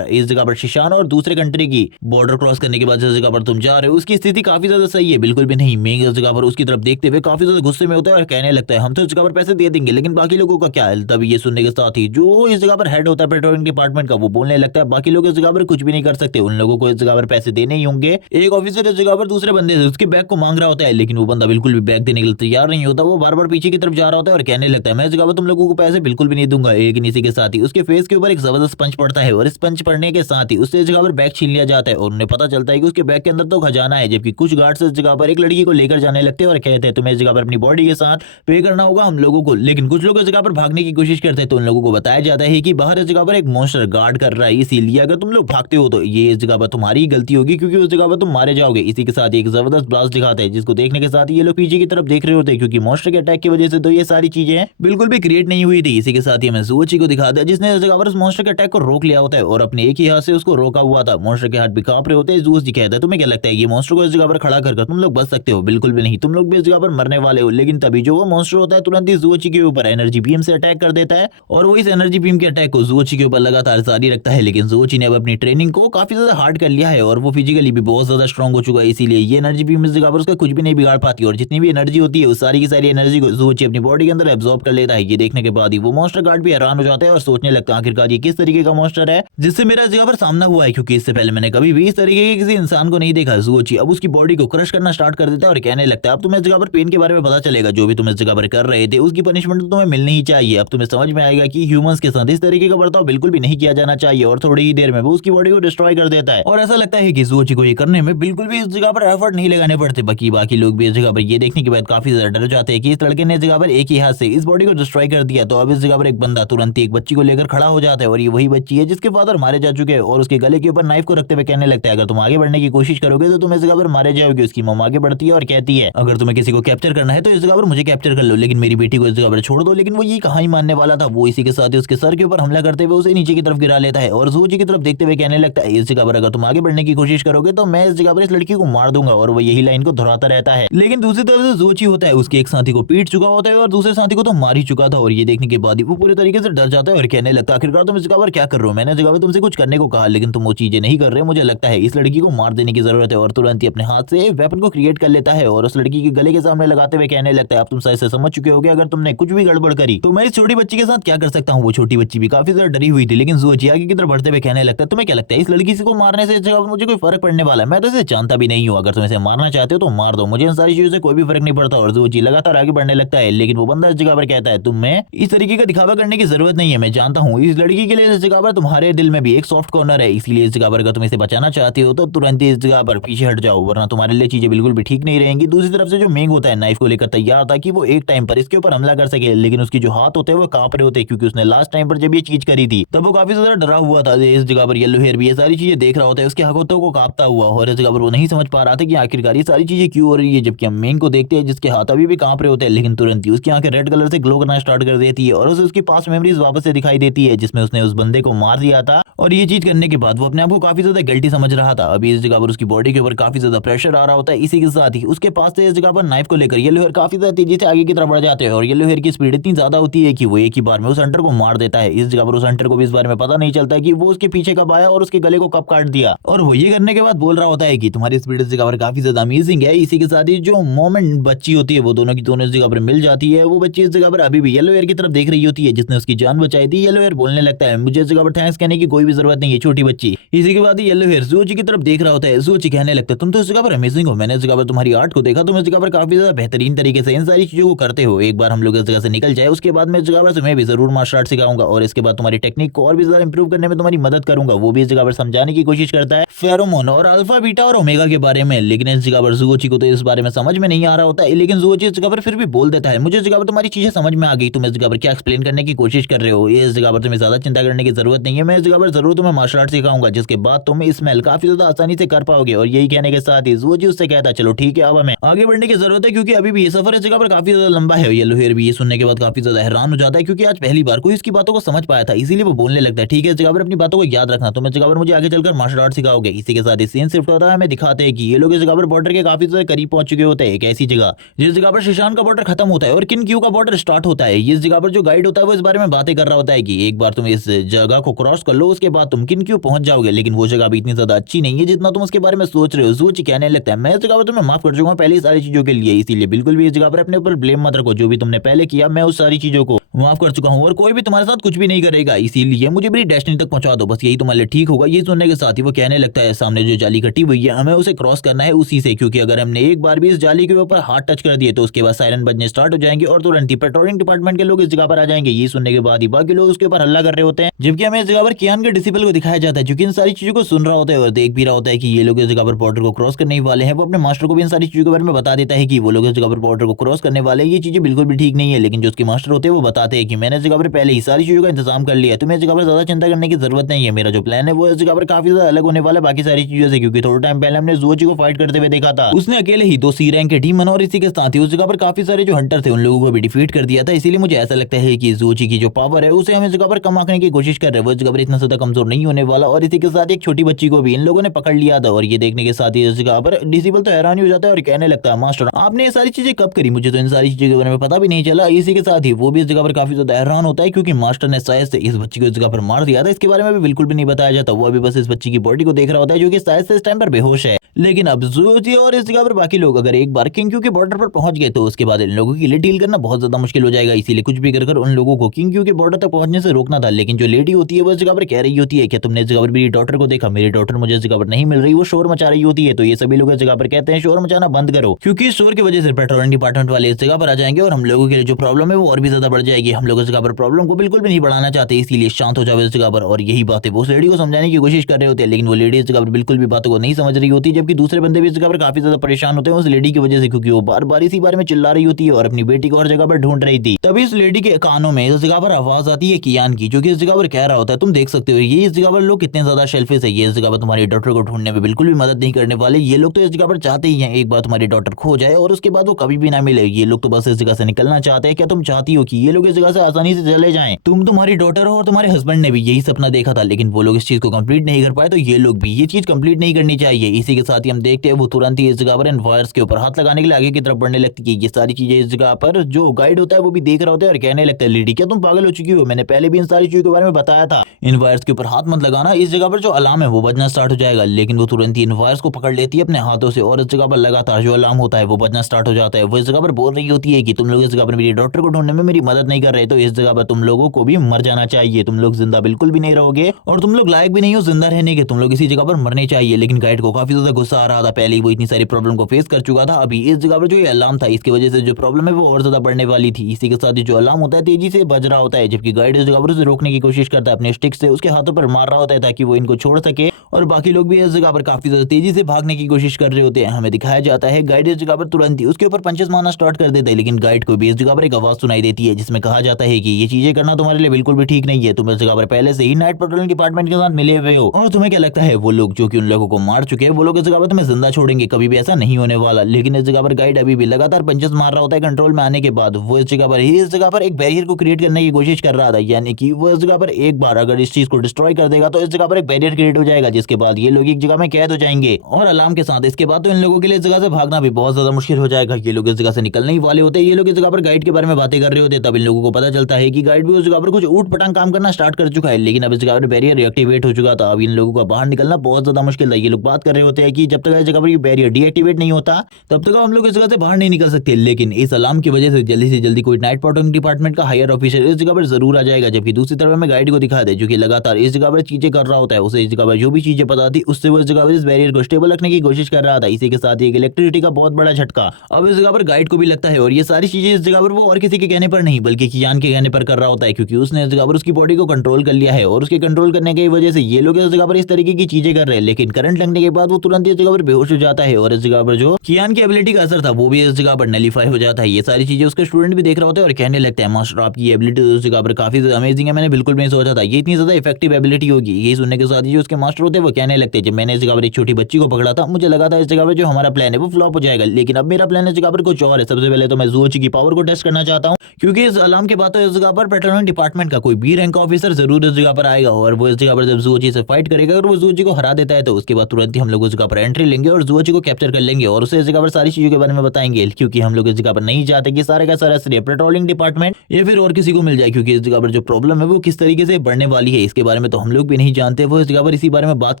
इस जगह पर शिशान और दूसरे कंट्री की बॉर्डर क्रॉस करने के बाद जिस जगह पर तुम जा रहे हो उसकी स्थिति काफी ज्यादा सही है। बिल्कुल भी नहीं। मिंग इस जगह पर उसकी तरफ देखते हुए काफी ज्यादा गुस्से में होता है और कहने लगता है हम तो इस जगह पर पैसे दे देंगे लेकिन बाकी लोगों का क्या है। तभी ये सुनने के साथ ही जो इस जगह पर हेड होता है पेट्रोलिंग डिपार्टमेंट का वो बोलने लगता है बाकी लोग इस जगह पर कुछ भी नहीं कर सकते, उन लोगों को इस जगह पर पैसे देने ही होंगे। एक ऑफिसर इस जगह पर दूसरे बंदे से उसके बैग को मांग रहा होता है, लेकिन वो बंदा बिल्कुल भी बैग देने के लिए तैयार नहीं होता। वो बार बार पीछे की तरफ जा रहा होता है और कहने लगता है मैं इस जगह पर तुम लोगों को पैसे बिल्कुल भी नहीं दूंगा। लेकिन इसी के साथ ही उसके फेस के ऊपर एक जबरदस्त पंच पड़ता है और इस पंच पड़ने के साथ ही उससे इस जगह पर बैग छीन लिया जाता है और उन्हें पता चलता है कि उसके बैग के अंदर तो खजाना है। जबकि कुछ गार्ड्स इस जगह पर एक लड़की को लेकर जाने लगते हैं और कहते हैं तुम्हें इस जगह पर अपनी बॉडी के साथ पे करना होगा हम लोगों को। लेकिन कुछ लोग इस जगह पर भागने की कोशिश करते हैं तो उन लोगों को बताया जाता है कि बाहर इस जगह पर एक मॉन्स्टर गार्ड कर रहा है, इसीलिए अगर तुम लोग भागते हो तो ये इस जगह पर तुम्हारी गलती होगी क्योंकि उस जगह पर तुम मारे जाओगे। इसी के साथ एक जबरदस्त ब्लास्ट दिखाता है जिसको देखने के साथ ही ये लोग पीछे की तरफ देख रहे होते हैं क्योंकि मॉन्स्टर के अटैक की वजह से तो ये सारी चीजें बिल्कुल भी क्रिएट नहीं हुई थी। इसी के साथ ही हमें ज़ूची को दिखाता है जिसने इस जगह पर उस मॉन्स्टर के अटैक को रोक लिया होता है और अपने एक ही हाथ से उसको रोका हुआ था। मॉन्स्टर के हाथ भी कांप रहे होते हैं। ज़ूची कहता है तुम्हें क्या लगता है ये मॉन्स्टर को इस जगह पर खड़ा कर तुम लोग बच सकते हो? बिल्कुल भी नहीं, तुम लोग भी इस जगह पर मरने वाले हो। लेकिन तभी जो वो मॉन्स्टर होता है तुरंत ही ज़ूची के ऊपर एनर्जी बीम से अटैक कर देता है और वो इस एनर्जी बीम के अटैक को ज़ूची के ऊपर लगातार जारी रखता है। लेकिन ज़ूची ने अब अपनी ट्रेनिंग को काफी ज्यादा हार्ड कर लिया है और वो फिजिकली भी बहुत ज्यादा स्ट्रॉन्ग हो चुका है, इसीलिए ये एनर्जी बीम इस जगह पर उसका कुछ भी नहीं बिगाड़ पाती और जितनी भी एनर्जी होती है उस सारी की सारी एनर्जी को ज़ूची अपनी बॉडी के अंदर एब्जॉर्ब कर लेता है। ये देखने के बाद ही वो मॉन्स्टर गार्ड भी हैरान हो जाता है और सोचने लगता है आखिरकार ये किस तरीके का मॉन्स्टर है जिससे मेरा इस जगह पर सामना हुआ है, क्योंकि इससे पहले मैंने कभी भी इस तरीके के किसी इंसान को नहीं देखा। ज़ूची अब उसकी बॉडी को क्रश करना स्टार्ट कर देता है और कहने लगता है अब तुम्हें इस जगह पर पेन के बारे में पता चलेगा, जो भी तुम इस जगह पर कर रहे थे उसकी पनिशमेंट तो तुम्हें मिलनी ही चाहिए। अब तुम्हें समझ में आएगा कि ह्यूमंस के साथ इस तरीके का बर्ताव बिल्कुल भी नहीं किया जाना चाहिए और थोड़ी ही देर में वो उसकी बॉडी को डिस्ट्रॉय कर देता है और ऐसा लगता है कि ज़ूची को ये करने में बिल्कुल भी इस जगह पर एफर्ट नहीं लगाने पड़ते। बाकी लोग भी इस जगह पर ये देखने के बाद काफी ज्यादा डर जाते हैं कि इस लड़के ने इस जगह पर एक ही हाथ से इस बॉडी को डिस्ट्रॉय कर दिया। तो अब इस जगह पर एक बंदा तुरंत ही एक बच्ची को लेकर खड़ा हो जाता है और ये वही बच्ची है जिसके फादर मारे जा चुके हैं और उसके गले के ऊपर नाइफ को रखते हुए कहने लगता है अगर तुम आगे बढ़ने की कोशिश करोगे तो तुम इस जगह पर मारे जाओगे। उसकी मॉम आगे बढ़ती है और कहती है अगर तुम्हें किसी को कैप्चर करना है तो इस जगह पर मुझे कैप्चर कर लो, लेकिन मेरी बेटी को इस जगह पर छोड़ दो। लेकिन वो ये कहाँ ही मानने वाला था। वो इसी के साथ ही उसके सर के ऊपर हमला करते हुए उसे नीचे की तरफ गिरा लेता है और ज़ूची की तरफ देखते हुए कहने लगता है इस जगह पर अगर तुम आगे बढ़ने की कोशिश करोगे तो मैं इस जगह पर इस लड़की को मार दूंगा और वो यही लाइन को दोहराता रहता है। लेकिन दूसरी तरफ से ज़ूची होता है उसके एक साथी को पीट चुका होता है और दूसरे साथी को तो मार ही चुका था और ये देखने के बाद ही वो पूरे तरीके से डर जाता है और कहने लगता है आखिरकार तुम इस जगह पर क्या कर रहे हो? मैंने इस जगह पर तुमसे कुछ करने को कहा लेकिन तुम वो चीजें नहीं कर रहे। मुझे लगता है इस लड़की को मार देने की जरूरत है और तुरंत ही अपने हाथ से वेपन को क्रिएट कर लेता है और उस लड़की के गले के सामने लगाते हुए कहने लगता है अब तुम सही से समझ चुके होगे अगर तुमने कुछ भी गड़बड़ करी तो मैं इस छोटी बच्ची के साथ क्या कर सकता हूँ। वो छोटी बच्ची भी काफी ज्यादा डरी हुई थी, लेकिन ज़ूची आगे की तरफ बढ़ते हुए कहने लगता है तुम्हें क्या लगता है इस लड़की को मारने से इस जगह पर मुझे कोई फर्क पड़ने वाला है? मैं तो इसे जानता भी नहीं हूँ, अगर तुम इसे मारना चाहते हो तो मार दो, मुझे इन सारी चीजों से कोई भी फर्क नहीं पड़ता। और ज़ूची लगातार आगे बढ़ने लगता है लेकिन वो बंदा इस जगह पर कहता है तुम्हें इस तरीके का दिखावा करने की जरूरत नहीं है, मैं जानता हूँ इस लड़की के लिए इस जगह पर तुम्हारे दिल में भी एक सॉफ्ट कॉर्नर है, इसीलिए इस जगह पर अगर तुम इसे बचाना चाहते हो तो तुरंत ही इस जगह पर पीछे हट जाओ वरना तुम्हारे लिए चीजें बिल्कुल भी ठीक नहीं रहेंगी। दूसरी तरफ से जो मेंग होता है नाइफ को लेकर तैयार था कि वो एक टाइम पर इसके ऊपर हमला कर सके, लेकिन उसकी जो हाथ होते हैं वो कांप रहे होते हैं क्योंकि उसने लास्ट टाइम पर जब ये चीज करी थी तब वो काफी ज्यादा डरा हुआ था। इस जगह पर येलो हेयर भी ये सारी चीजें देख रहा होता है उसके हाथों को कांपता हुआ और इस जगह पर वो नहीं समझ पा रहा था कि आखिरकार ये सारी चीजें क्यों हो रही है। जबकि हम मेंग को देखते हैं जिसके हाथ अभी भी कांप रहे होते हैं लेकिन तुरंत ही उसकी आंखें रेड कलर से ग्लो करना स्टार्ट कर देती है और उसे उसकी पास्ट मेमोरीज वापस से दिखाई देती है जिसमें उसने उस बंदे को मार दिया था और ये चीज करने के बाद वो अपने आप को काफी ज्यादा गिल्टी समझ रहा था। अभी इस जगह पर उसकी बॉडी के ऊपर काफी ज्यादा प्रेशर आ रहा होता है। इसी के साथ ही उसके पास से इस जगह पर नाइफ को लेकर येलो हेयर काफी ज्यादा तेजी से आगे की तरफ बढ़ जाते हैं और येलो हेयर की स्पीड इतनी ज्यादा होती है कि वो एक ही बार में उस हंटर को मार देता है। इस जगह पर उस हंटर को भी इस बारे में पता नहीं चलता कि वो उसके पीछे कब आया और उसके गले को कब काट दिया और वो ये करने के बाद बोल रहा होता है कि तुम्हारी स्पीड इस जगह पर काफी ज्यादा अमेजिंग है। इसी के साथ ही जो मोमेंट बच्ची होती है वो दोनों की दोनों इस जगह पर मिल जाती है। वो बच्ची इस जगह पर अभी भी येलो हेयर की तरफ देख रही होती है जिसने उसकी जान बचाई थी। येलो हेयर बोलने लगता है मुझे इस जगह पर थैंक्स कहने की कोई भी जरूरत नहीं है छोटी बच्ची। इसी के बाद येलो हेयर ज़ूची की तरफ देख रहा होता है। ज़ूची कहने लगता है तुम तो इस जगह पर अमेजिंग हो, मैंने इस जगह पर तुम्हारी आर्ट को देखा, तुम इस जगह पर काफी ज्यादा बेहतरीन तरीके से इन सारी चीजों को करते हो। एक बार हम लोग इस जगह से निकल जाए उसके बाद मैं इस जगह पर तुम्हें भी जरूर मार्शल आर्ट सिखाऊंगा और इसके बाद तुम्हारी टेक्निक को और भी ज्यादा इंप्रूव करने में तुम्हारी मदद करूंगा। वो भी इस जगह पर समझाने की कोशिश करता है फेरोमोन और अल्फा बीटा और ओमेगा के बारे में, लेकिन इस जगह पर ज़ूची को तो इस बारे में समझ में नहीं आ रहा होता है। लेकिन ज़ूची इस जगह पर फिर भी बोल देता है मुझे इस जगह पर तुम्हारी चीजें मुझे समझ में आ गई तुम इस जगह पर क्या एक्सप्लेन करने की कोशिश कर रहे हो। ये इस जगह पर तुम्हें ज्यादा चिंता करने की जरूरत नहीं है। मैं इस जगह पर जरूर तुम्हें मार्शल आर्ट सिखाऊंगा, जिसके बाद तुम इस स्मेल काफी ज्यादा आसानी से कर पाओगे। और यही कहने के साथ ही जोजी उससे कहता चलो ठीक है, अब हमें आगे बढ़ने की जरूरत है, क्योंकि अभी भी ये सफर इस जगह पर काफी ज्यादा लंबा है। येलो हेयर भी ये सुनने के बाद काफी ज्यादा हैरान हो जाता है, क्योंकि आज पहली बार कोई इसकी बातों को समझ पाया था, इसीलिए वो बोलने लगता है ठीक है इस जगह पर अपनी बातों को याद रखना, तुम इस जगह पर मुझे आगे चलकर मार्शल आर्ट सिखाओगे। इसी के साथ सीन शिफ्ट होता है, हमें दिखाते हैं कि ये लोग इस जगह पर बॉर्डर के काफी ज्यादा करीब पहुंच चुके होते हैं। एक ऐसी जगह जिस जगह पर शीशान का बॉर्डर खत्म होता है और किन क्यू का बॉर्डर स्टार्ट होता है। इस जगह पर जो गाइड होता है वो इस बारे में बातें कर रहा होता है कि एक बार तुम इस जगह को क्रॉस कर लो, उसके बाद तुम किन क्यू पहुंच जाओगे। लेकिन वो जगह भी इतनी ज्यादा अच्छी नहीं है जितना तुम उसके बारे में सोच रहे हो। जोची कहने लगता है मैं इस जगह पर तुम्हें माफ कर चुका हूं पहले सारी चीजों के लिए, इसीलिए बिल्कुल भी इस जगह पर अपने ऊपर ब्लेम मत रखो। जो भी तुमने पहले किया मैं उस सारी चीजों को माफ कर चुका हूं और कोई भी तुम्हारे साथ कुछ भी नहीं करेगा, इसीलिए मुझे मेरी डेस्टिनी तक पहुंचा दो, बस यही तुम्हारे लिए ठीक होगा। ये सुनने के साथ ही वो कहने लगता है सामने जो जाली कटी हुई है हमें उसे क्रॉस करना है उसी से, क्योंकि अगर हमने एक बार भी इस जाली के ऊपर हाथ टच कर दिए तो उसके बाद सायरन बजने स्टार्ट हो जाएंगे और तुरंत ही पेट्रोलिंग डिपार्टमेंट के लोग इस जगह पर आ जाएंगे। ये सुनने के बाद ही बाकी लोग उसके ऊपर हल्ला कर रहे होते हैं, जबकि हमें इस जगह पर कियान के डिसिपल को दिखाया जाता है जो कि इन सारी चीजों को सुन रहा होता है और देख भी रहा होता है कि ये लोग इस जगह पर बॉर्डर को क्रॉस करने वाले हैं। वो अपने मास्टर को भी इन सारी चीजों के बारे में बता देता है कि वो लोग इस जगह पर बॉर्डर को क्रॉस करने वाले हैं, ये चीजें बिल्कुल भी ठीक नहीं है। लेकिन जो उसके मास्टर होते हैं वो बताते हैं कि मैंने इस जगह पर पहले ही सारी चीजों का इंतजाम कर लिया है, तुम्हें इस जगह पर ज्यादा चिंता करने की जरूरत नहीं है। मेरा जो प्लान है वो इस जगह पर काफी ज्यादा अलग होने वाला है बाकी सारी चीजों से, क्योंकि थोड़ा टाइम पहले हमने जोची को फाइट करते हुए देखा था, उसने अकेले ही 2 सी रैंक के डीमन और इसी के साथ ही उस जगह पर काफी सारे जो हंटर थे उन लोगों को भी डिफीट कर दिया था। इसीलिए मुझे ऐसा लगता है कि जोची की जो पावर है उसे हम इस जगह पर कम आंकने की कोशिश कर रहे हैं, वो इस जगह पर इतना ज्यादा कमजोर नहीं होने वाला। और इसी के साथ एक छोटी बच्ची को भी इन लोगों ने पकड़ लिया था और ये देखने के साथ ही इस जगह पर डिसिबल तो हैरान हो जाता है और कहने लगता है मास्टर आपने ये सारी चीजें कब करी, मुझे तो इन सारी चीजों के बारे में पता भी नहीं चला। इसी के साथ ही वो भी इस जगह पर काफी ज्यादा हैरान होता है, क्योंकि मास्टर ने शायद से इस बच्ची को इस जगह पर मार दिया था, इसके बारे में भी बिल्कुल भी नहीं बताया जाता। वो अभी बस इस बच्ची की बॉडी को देख रहा होता है जो कि शायद से इस टाइम पर बेहोश है। लेकिन अब जोजी और इस जगह पर बाकी लोग अगर एक बार किंग क्यू के बॉर्डर पर पहुंच गए तो उसके बाद इन लोगों के लिए डील करना बहुत ज्यादा मुश्किल हो जाएगा, इसीलिए कुछ भी कर उन लोगों को किंग क्यू के बॉर्डर तक पहुंचने से रोकना था। लेकिन जो लेडी होती है वो इस जगह पर कह रही होती है क्या तुमने इस जगह पर मेरी डॉटर को देखा, मेरी डॉटर मुझे इस जगह पर नहीं मिल रही, वो शोर मचा रही होती है। तो ये सभी लोग इस जगह पर कहते हैं शोर मचाना बंद करो, क्योंकि इस शोर की वजह से पेट्रोलिंग डिपार्टमेंट वाले इस जगह पर आ जाएंगे और हम लोगों के लिए जो प्रॉब्लम है वो और भी ज्यादा बढ़ जाएगी। हम लोग इस जगह पर प्रॉब्लम को बिल्कुल भी नहीं बढ़ाना चाहते, इसीलिए शांत हो जाओ इस जगह पर। और यही बातें वो उस लेडी को समझाने की कोशिश कर रहे होते हैं, लेकिन वो लेडी इस जगह पर बिल्कुल भी बातों को नहीं समझ रही होती, जबकि दूसरे बंदे भी इस जगह पर काफी ज्यादा परेशान होते हैं उस लेडी की वजह से, क्योंकि वो बार बार इसी बारे में चिल्ला रही होती है और अपनी बेटी को और जगह पर ढूंढ रही थी। तभी इस लेडी के कानों में इस जगह पर आवाज आती है कियान की, जो कि इस जगह पर कह रहा होता है तुम देख सकते हो ये इस जगह पर लोग कितने ज्यादा शेल्फिश है, ये इस जगह पर तुम्हारी डॉटर को ढूंढने में बिल्कुल भी मदद नहीं करने वाले। ये लोग तो इस जगह पर चाहते ही हैं एक बार तुम्हारी डॉटर खो जाए और उसके बाद वो कभी भी ना मिले। ये लोग तो बस इस जगह से निकलना चाहते हैं। क्या तुम चाहती हो कि ये लोग इस जगह से आसानी से चले जाएं? तुम तुम्हारी डॉटर हो और तुम्हारे हस्बैंड ने भी यही सपना देखा था, लेकिन वो लोग इस चीज को कंप्लीट नहीं कर पाए, तो ये लोग भी ये चीज कंप्लीट नहीं करनी चाहिए। इसी के साथ ही हम देखते हैं वो तुरंत ही इस जगह पर इन वायर्स के ऊपर हाथ लगाने के लिए आगे की तरफ बढ़ने लगती है। ये सारी चीजें इस जगह पर जो गाइड होता है वो भी देख रहा होता है और कहने लगता है लेडी क्या तुम पागल हो चुकी हो, मैंने पहले भी इन सारी चीजों के बारे में बताया था, इन वायर्स के ऊपर हाथ मत लगाना, इस जगह पर जो अलार्म है वो बजना स्टार्ट हो जाएगा। लेकिन वो तुरंत ही इन वायर्स को पकड़ लेती है अपने हाथों से और इस जगह पर लगातार जो अलार्म होता है वो बजना स्टार्ट हो जाता है। वो इस जगह पर बोल रही होती है कि तुम लोग इस जगह पर मेरी डॉक्टर को ढूंढने में मेरी मदद नहीं कर रहे, तो इस जगह पर तुम लोगों को भी मर जाना चाहिए, तुम लोग जिंदा बिल्कुल भी नहीं रहोगे और तुम लोग लायक भी नहीं हो जिंदा रहने के, तुम लोग इसी जगह पर मरने चाहिए। लेकिन गाइड को काफी ज्यादा गुस्सा आ रहा था, पहले ही वो इतनी सारी प्रॉब्लम को फेस कर चुका था, अभी इस जगह पर जो ये अलार्म था इसकी वजह से जो प्रॉब्लम है वो और ज्यादा बढ़ने वाली थी। इसी के साथ ही जो अलार्म होता है तेजी से बज रहा होता है, जबकि गाइड इस जगह पर उसे रोकने की कोशिश करता है, अपने स्टिक से उसके हाथों पर मार रहा होता है ताकि वो इनको छोड़ सके और बाकी लोग भी इस जगह पर काफी ज्यादा तेजी से भागने की कोशिश कर रहे होते हैं। हमें दिखाया जाता है गाइड इस जगह पर तुरंत ही उसके ऊपर पंचेस मारना स्टार्ट कर देता है, लेकिन गाइड को भी इस जगह पर एक आवाज सुनाई देती है जिसमें कहा जाता है कि ये चीजें करना तुम्हारे लिए बिल्कुल भी ठीक नहीं है, तुम इस जगह पर पहले से ही नाइट पेट्रोलिंग डिपार्टमेंट के साथ मिले हुए हो और तुम्हें क्या लगता है वो लोग जो कि उन लोगों को मार चुके हैं वो लोग इस जगह पर तुम्हें जिंदा छोड़ेंगे, कभी भी ऐसा नहीं होने वाला। लेकिन इस जगह पर गाइड अभी भी लगातार पंचेस मार रहा होता है कंट्रोल में आने के बाद। वो इस जगह पर एक बैरियर को क्रिएट करने की कोशिश कर रहा था, यानी कि वो इस जगह पर एक बार अगर इस चीज को डिस्ट्रॉय कर देगा तो इस जगह पर एक बैरियर क्रिएट हो जाएगा, जिसके बाद ये लोग एक जगह में कैद हो जाएंगे और अलार्म के साथ इसके बाद तो इन लोगों के लिए इस जगह से भागना भी बहुत ज्यादा मुश्किल हो जाएगा। ये लोग इस जगह से निकलने ही वाले होते हैं, ये लोग इस जगह पर गाइड के बारे में बातें कर रहे होते हैं, तब इन लोगों को पता चलता है कि गाइड भी उस जगह पर कुछ ऊट पटांग काम करना स्टार्ट कर चुका है। लेकिन अब इस जगह पर बैरियर एक्टिवेट हो चुका था, अब इन लोगों का बाहर निकलना बहुत ज्यादा मुश्किल था। ये लोग बात कर रहे होते हैं कि जब तक इस जगह पर बैरियर डीएक्टिवेट नहीं होता तब तक हम लोग इस जगह से बाहर नहीं निकल सकते। लेकिन इस अलार्म की वजह से जल्दी कोई नाइट पेट्रोलिंग डिपार्टमेंट का हायर ऑफिसर इस जगह पर जरूर आ जाएगा, जबकि दूसरी तरफ में गाइड को दिखा दे जो कि लगातार इस जगह पर चीजें कर रहा होता है, उसे इस जगह पर जो भी चीजें पता थी उससे वो इस जगह पर इस बैरियर को स्टेबल रखने की कोशिश कर रहा था। इसी के साथ ही एक इलेक्ट्रिसिटी का बहुत बड़ा झटका अब इस जगह पर गाइड को भी लगता है और ये सारी चीजें इस जगह पर वो और किसी के कहने पर नहीं बल्कि कियान के कहने पर कर रहा होता है, क्योंकि उसने इस जगह पर उसकी बॉडी को कंट्रोल कर लिया है और उसके कंट्रोल करने की वजह से ये लोग इस जगह पर इस तरीके की चीजें कर रहे हैं। लेकिन करंट लगने के बाद वो तुरंत इस जगह पर बेहोश हो जाता है और इस जगह पर जो कियान की एबिलिटी का असर था वो भी इस जगह पर नलीफाई हो जाता है। ये सारी चीजें उसके स्टूडेंट भी देख रहा होता है और कहने लगता है मास्टर आपकी एबिलिटी तो इस जगह पर काफी अमेजिंग है, मैंने बिल्कुल भी नहीं सोचा था ये इतनी ज्यादा इफेक्टिव एबिलिटी होगी। यही सुनने के साथ ही जो उसके मास्टर होते हैं वो कहने लगते हैं जब मैंने इस जगह पर एक छोटी बच्ची को पकड़ा था मुझे लगा था इस जगह पर जो हमारा प्लान है वो फ्लॉप हो जाएगा, लेकिन अब मेरा प्लान इस जगह पर कुछ और है। सबसे पहले तो मैं ज़ूओची की पावर को टेस्ट करना चाहता हूँ, क्योंकि इस अलार्म के बाद तो इस जगह पर पेट्रोलिंग डिपार्टमेंट का कोई बी रैंक का ऑफिसर जरूर इस जगह पर आएगा और वो इस जगह पर जब ज़ूओची से फाइट करेगा और वो ज़ूओची को हरा देता है तो उसके बाद तुरंत ही हम लोग उस जगह पर एंट्री लेंगे और ज़ूओची को कैप्चर कर लेंगे और उसे इस जगह पर सारी चीजों के बारे में बताएंगे, क्योंकि हम लोग इस जगह पर नहीं चाहते कि सारे का सारा श्रेय पेट्रोलिंग डिपार्टमेंट या फिर और किसी को मिल जाए, क्योंकि इस जगह पर जो प्रॉब्लम है वो किस तरीके से बढ़ने वाली है इसके बारे में तो हम लोग भी नहीं जानते। वो इस जगह पर इसी बारे में बात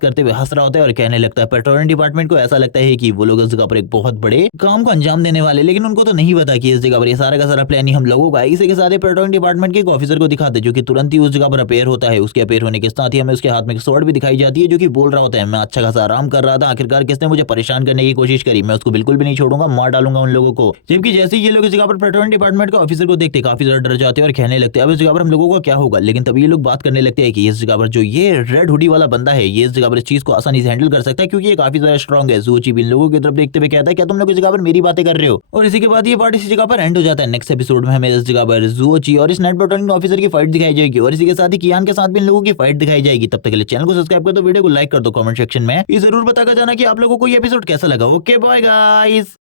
करते हुए हंस रहा होता है और कहने लगता है पेट्रोलिंग डिपार्टमेंट को ऐसा लगता है कि वो लोग इस जगह पर एक बहुत बड़े काम को अंजाम देने वाले, लेकिन उनको तो नहीं पता कि इस जगह पर ये सारा का सारा प्लान ही हम लोगों का है। इसी के साथ ही पेट्रोलिंग डिपार्टमेंट के एक ऑफिसर को दिखाते जो कि तुरंत ही उस जगह पर अपेयर होता है। उसके अपेयर होने के साथ ही हमें उसके हाथ में एक स्वॉर्ड भी दिखाई जाती है जो कि बोल रहा होता है मैं अच्छा खासा आराम कर रहा था, आखिरकार किसने मुझे परेशान करने की कोशिश करी, मैं उसको बिल्कुल भी नहीं छोड़ूंगा, मार डालूंगा उन लोगों को। जबकि जैसे ही ये लोग इस जगह पर पेट्रोलिंग डिपार्टमेंट का ऑफिसर को देखते काफी ज्यादा डर जाते हैं और कहने लगते हैं अब इस जगह पर हम लोगों का क्या होगा। लेकिन तभी ये लोग बात करने लगते हैं कि इस जगह पर जो ये रेड हुडी वाला बंदा है ये इस जगह पर इस चीज को आसानी से हैंडल कर सकता है क्योंकि ये काफी ज्यादा स्ट्रॉन्ग है। ज़ूओची भी इन लोगों की तरफ देखते हुए कहता है क्या तुम लोग इस जगह पर मेरी बातें कर रहे हो, और इसी के बाद ये पार्ट इसी जगह पर एंड हो जाता है। नेक्स्ट एपिसोड में हमें इस जगह पर ज़ूओची और इस नाइट पेट्रोलिंग ऑफिसर की फाइट दिखाई जाएगी और इसी के साथ ही कियान के साथ भी इन लोगों की फाइट दिखाई जाएगी। तब तक के लिए चैनल को सब्सक्राइब कर दो, वीडियो को लाइक कर दो, कमेंट सेक्शन में ये जरूर बताकर जाना कि आप लोगों को ये एपिसोड कैसा लगा। Okay bye guys.